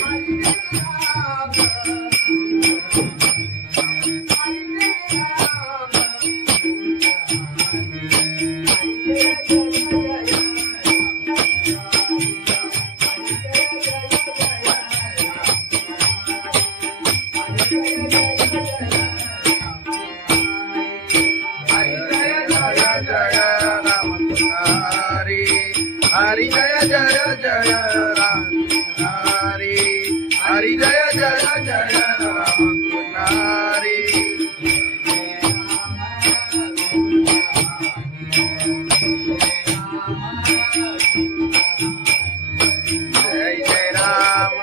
हरि जय राम राम कृष्ण हरि हरि जय जय जय राम हरि हरि जय जय जय राम हरि जय जय राम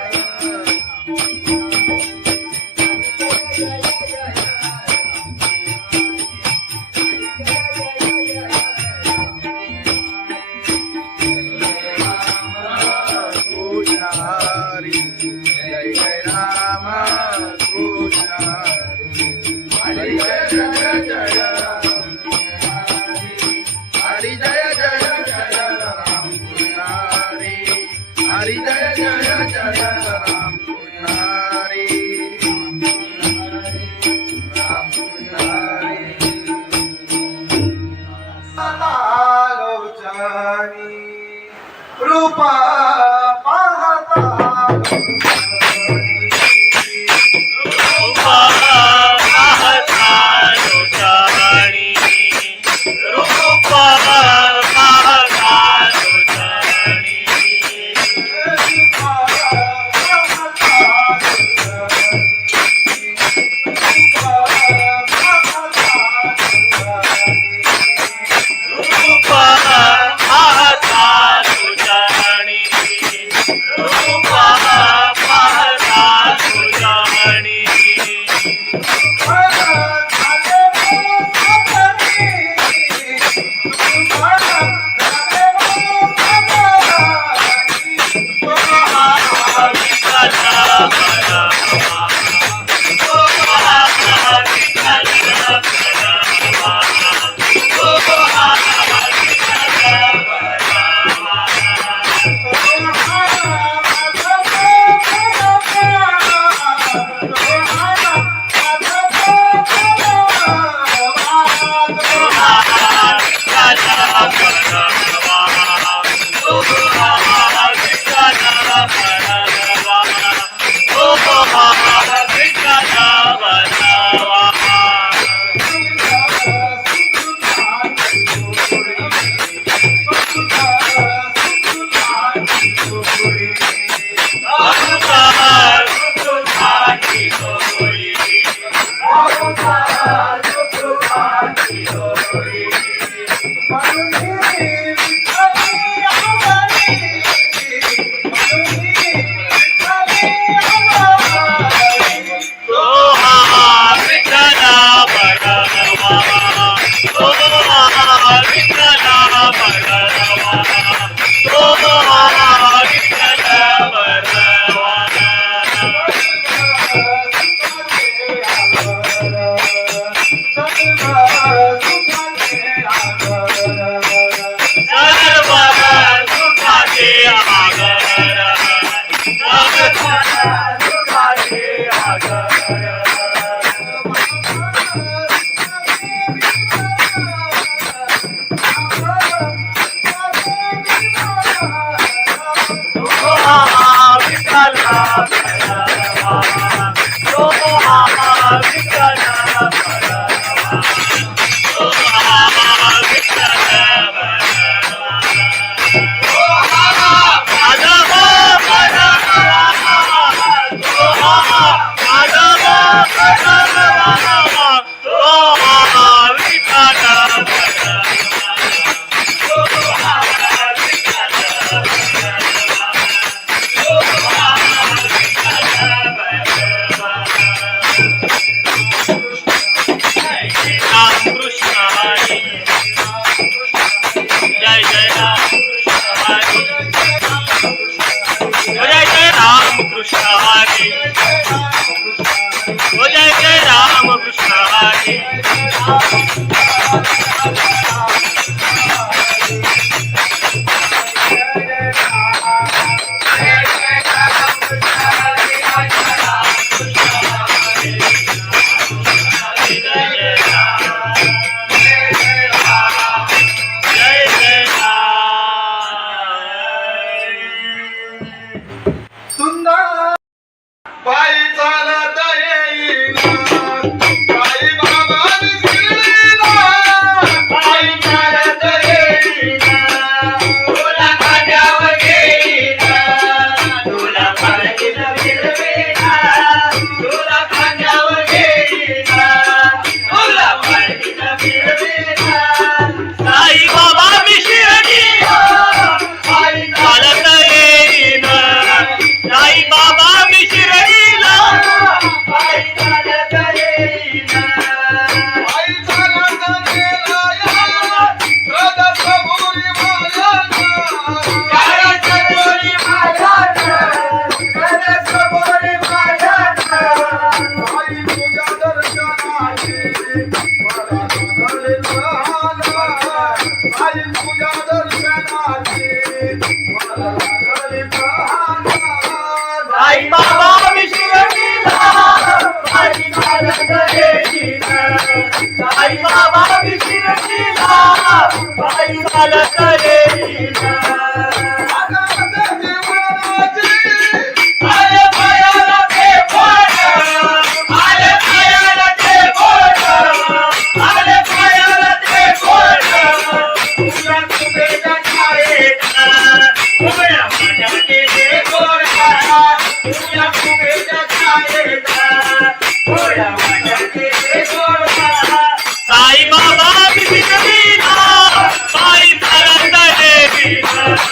अरे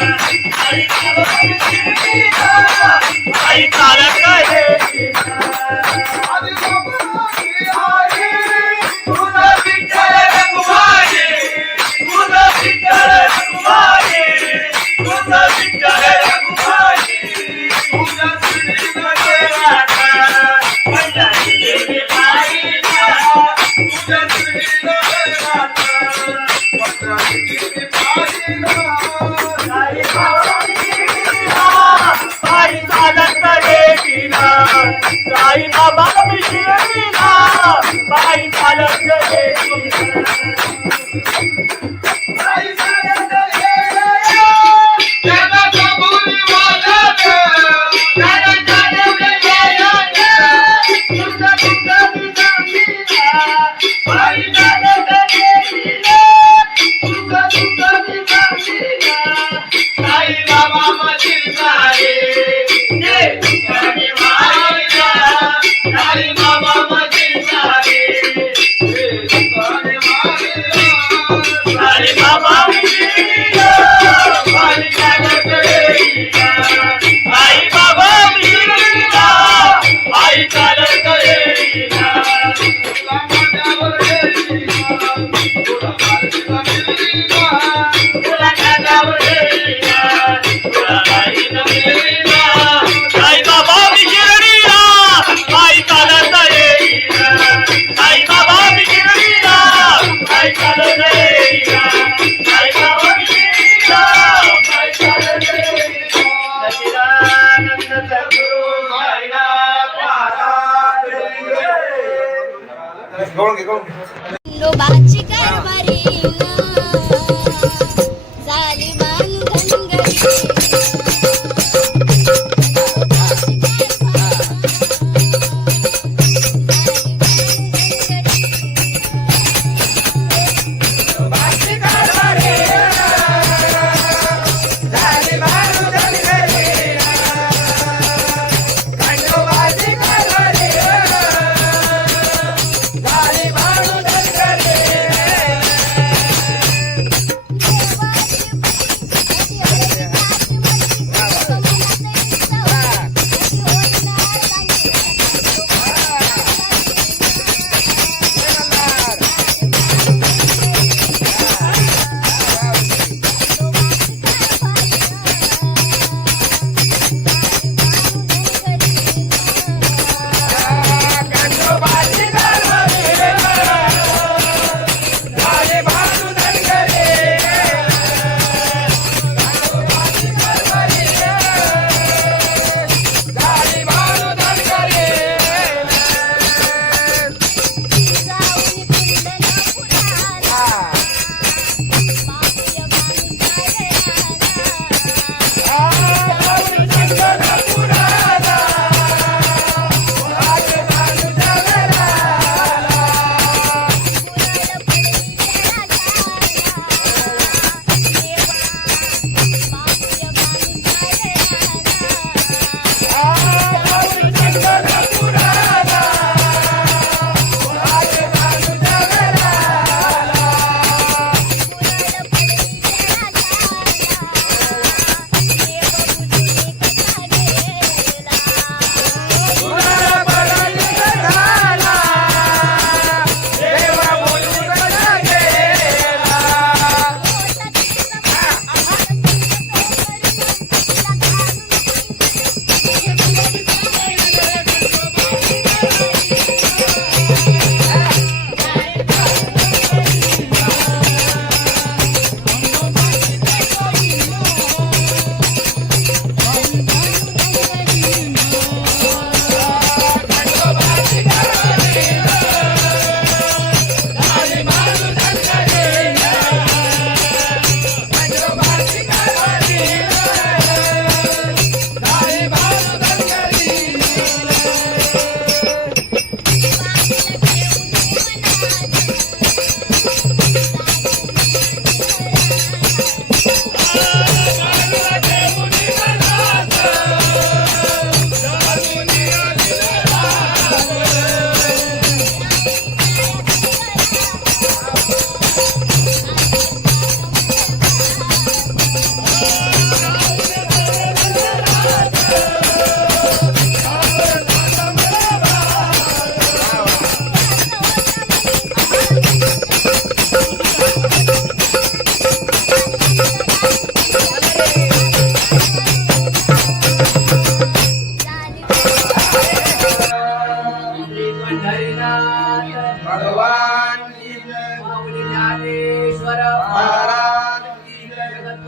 आई बाबाची शिर्डीला आई चालत गेलीना आधी बाबाची आई तुझा विठ्ठल रखुमाई तुझा विठ्ठल रखुमाई तुझा विठ्ठल रखुमाई तुझा शिर्डीला गेलाना पंढरी गेली पायीना तुझा शिर्डीला गेलाना पंढरी गेली पायीना आई बाबाची शिर्डीला आई चालत गेलीना आई बाबाची शिर्डीला आई चालत गेलीना आई चालत गेलीना त्याला कबुली वाजत त्याला काढले गेले तुझा तुझा दिसलीना आई चालत गेलीना तुझा तुझा दिसलीना आई बाबा मजील सारे जे तुझे मारिया आई बाबा मजील सारे जे तुझे मारिया आई बाबा मिलिया आई चालत गेलीना आई बाबा मिलिया आई चालत गेलीना तुला माझ्यावर गेलीना तुला माझ्यावर गेलीना तुला माझ्यावर गेलीना तुला माझ्यावर गेलीना आई बाबा मिलिया आई चालत गेलीना आई बाबा मिलिया आई चालत गेलीना आई बाबा मिलिया आई चालत गेलीना सच्चिदानंद सद्गुरु साईनाथ महाराज खंडोबाची कारभारी झाली बांधनगरी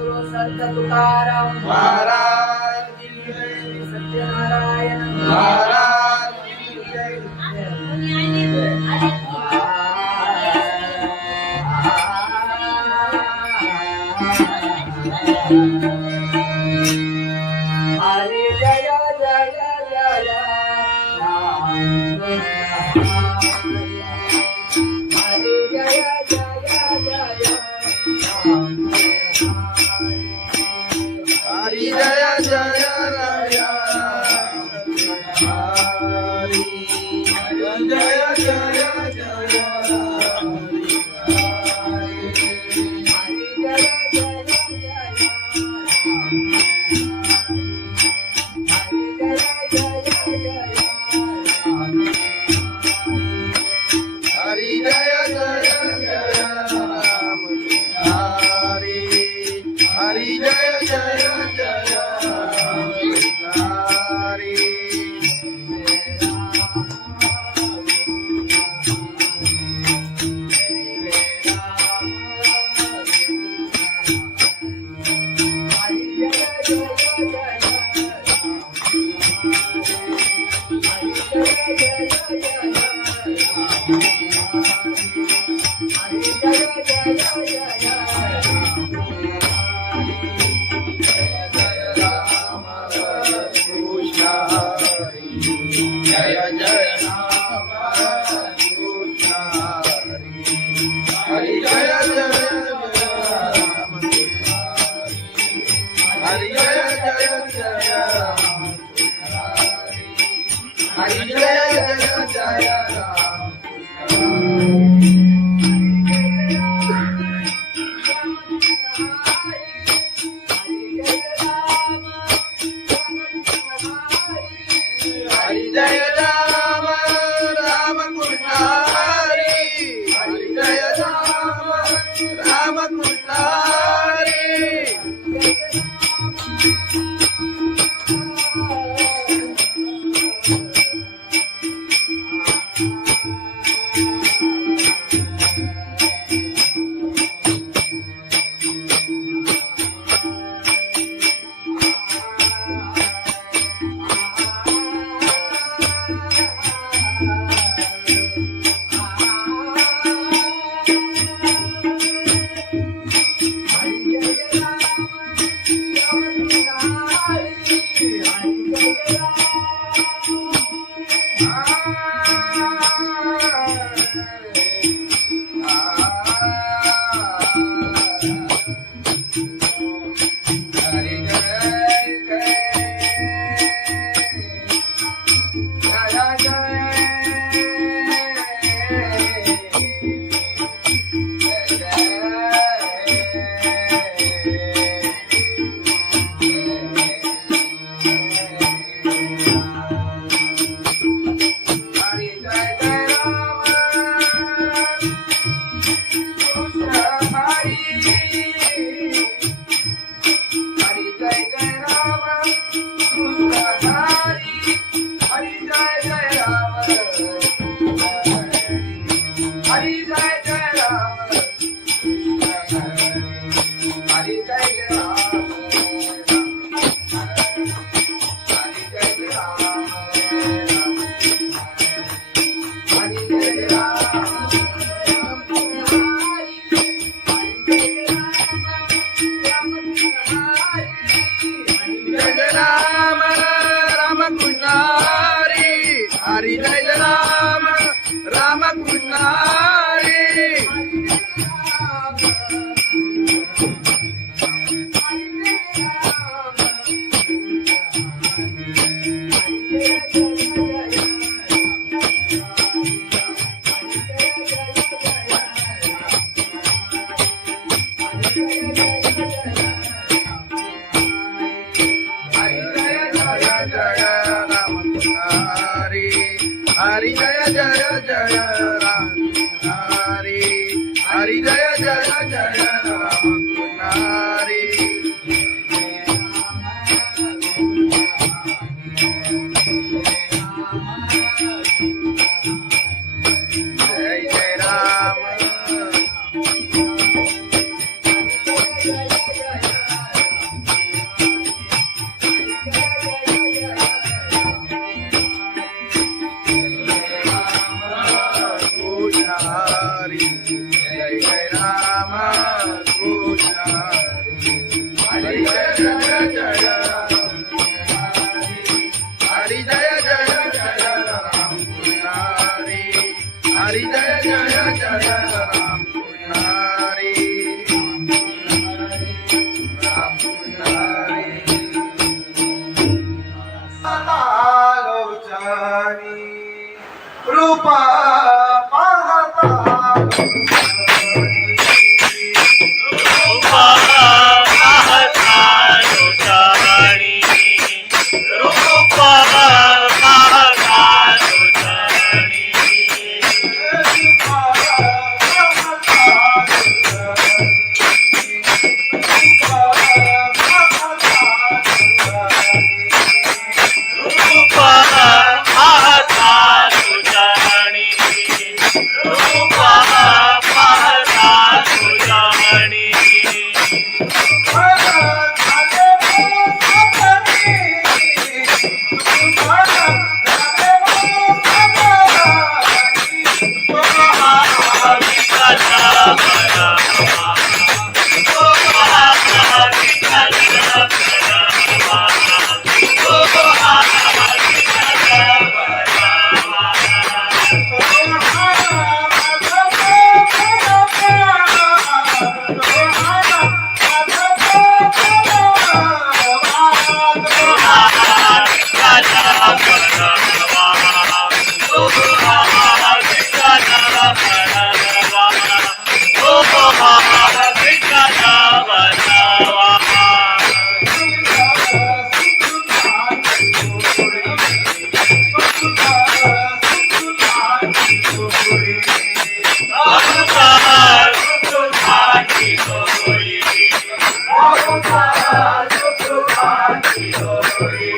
सद्गुरु संत तुकाराम महाराज की जय. सत्यनारायण महाराज की जय. हरे जय जय जय राम हरे जय जय जय राम हरि जय जय राया. हरि जय जय जय. हरि जय जय जय राम. हरि हरि जय जय जय राम. हरि जय जय राम कृष्ण हरि. हरि जय जय राम. हरि जय जय जय राम. हरि जय जय जय राम. हरि जय राम राम कृष्ण हरि. हरि जय राम राम कृष्ण हरि. हरि जय राम राम कृष्ण हरि. हरि जय जय जय राम हरि. हरि जय जय जय राम हरि. जय जय राम. सुखाची होई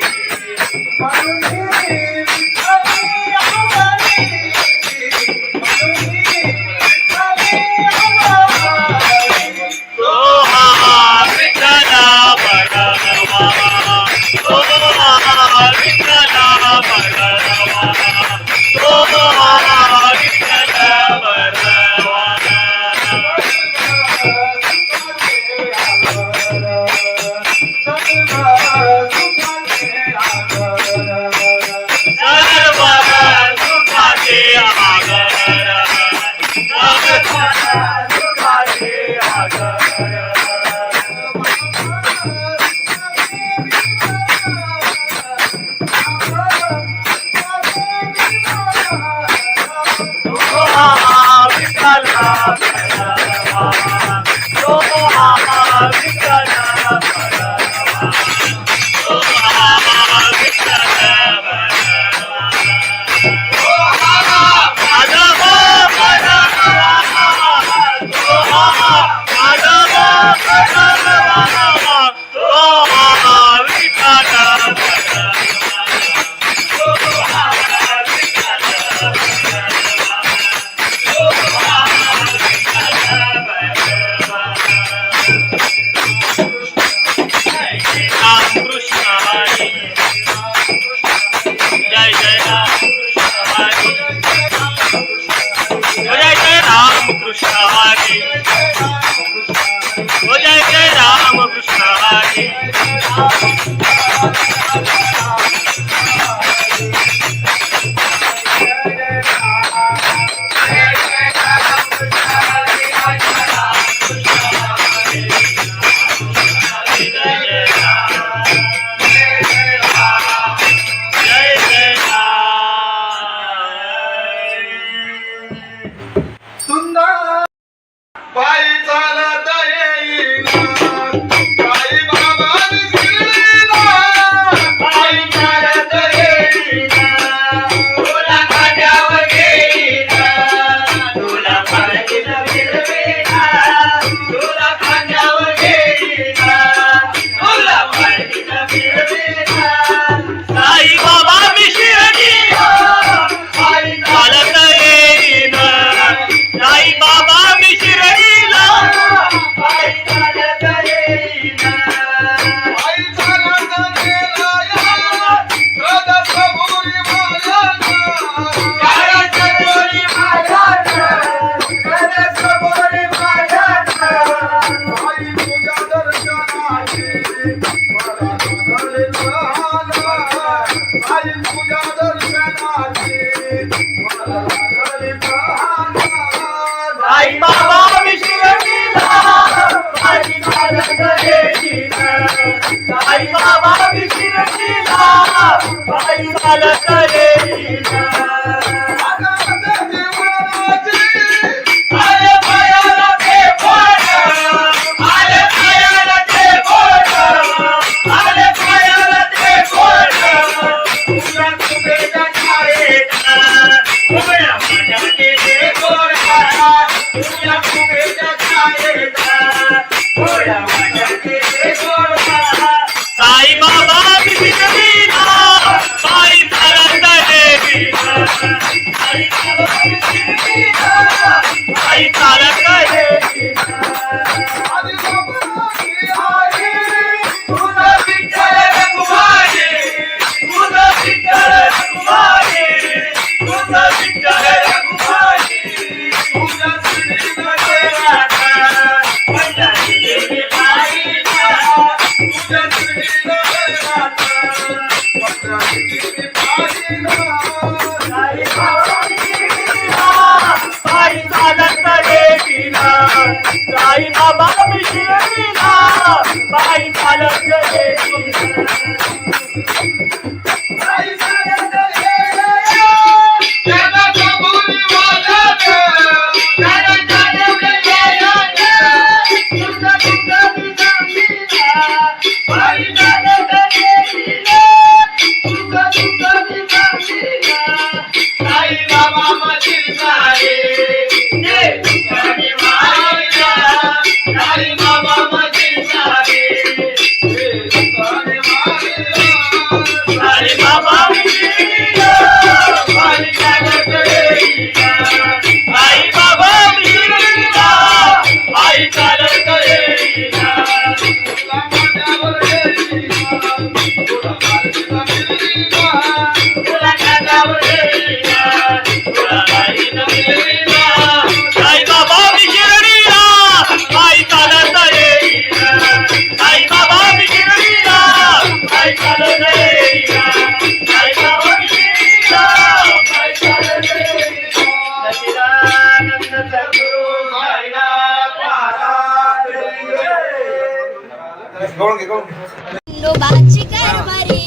खंडोबाची कारभारी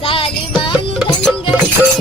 झाली धनगरी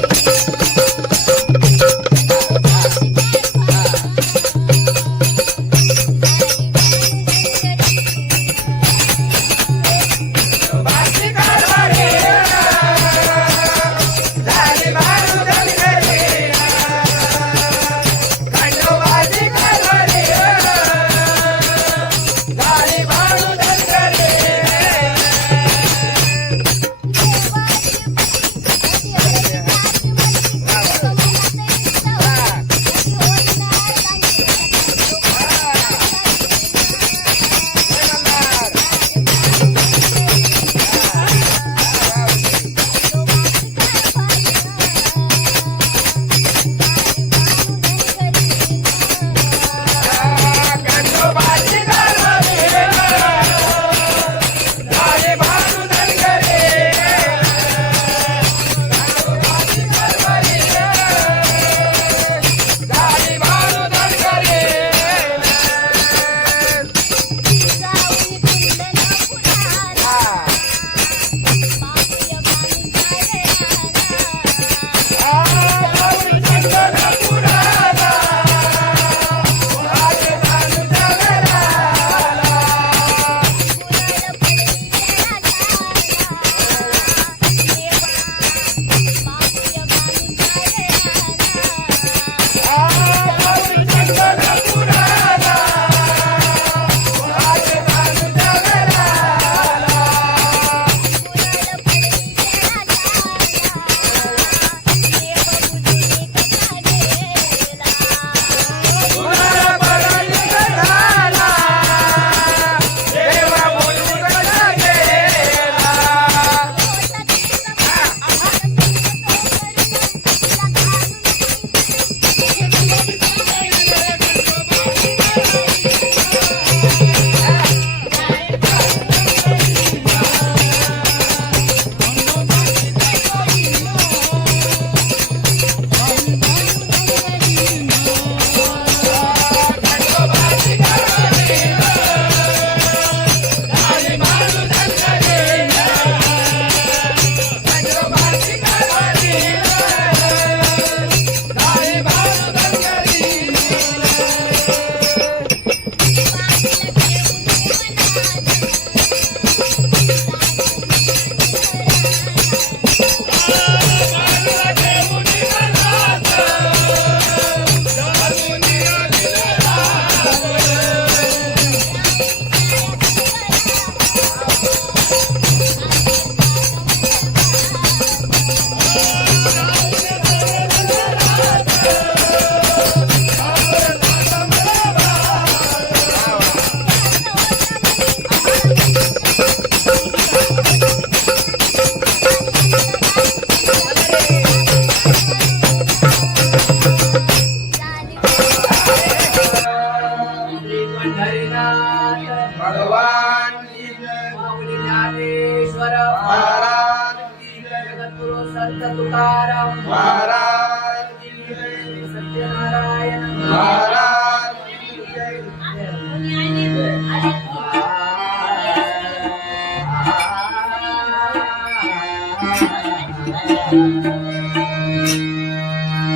तुकाराम महाराज की जय, सत्यनारायण महाराज की जय.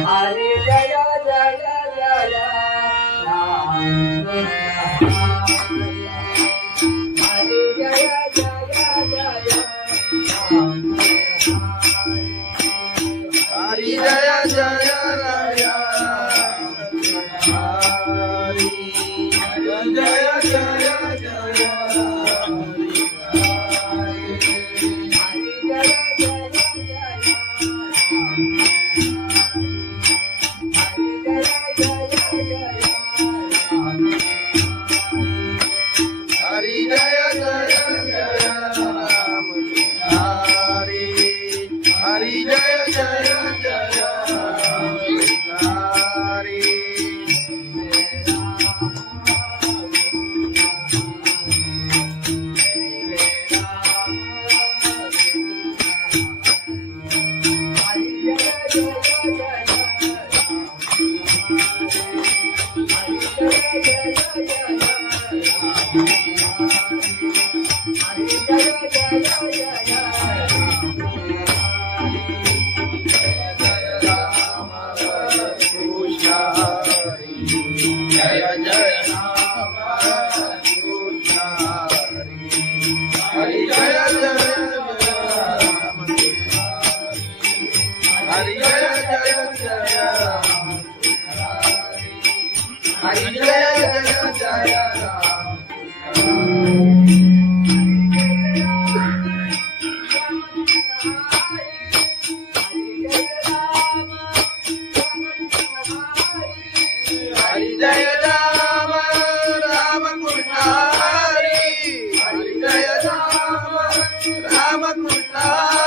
हरे जय जय जय हरे जय जय जय हरी जय जय राय हरी जय जय जय रामकृष्ण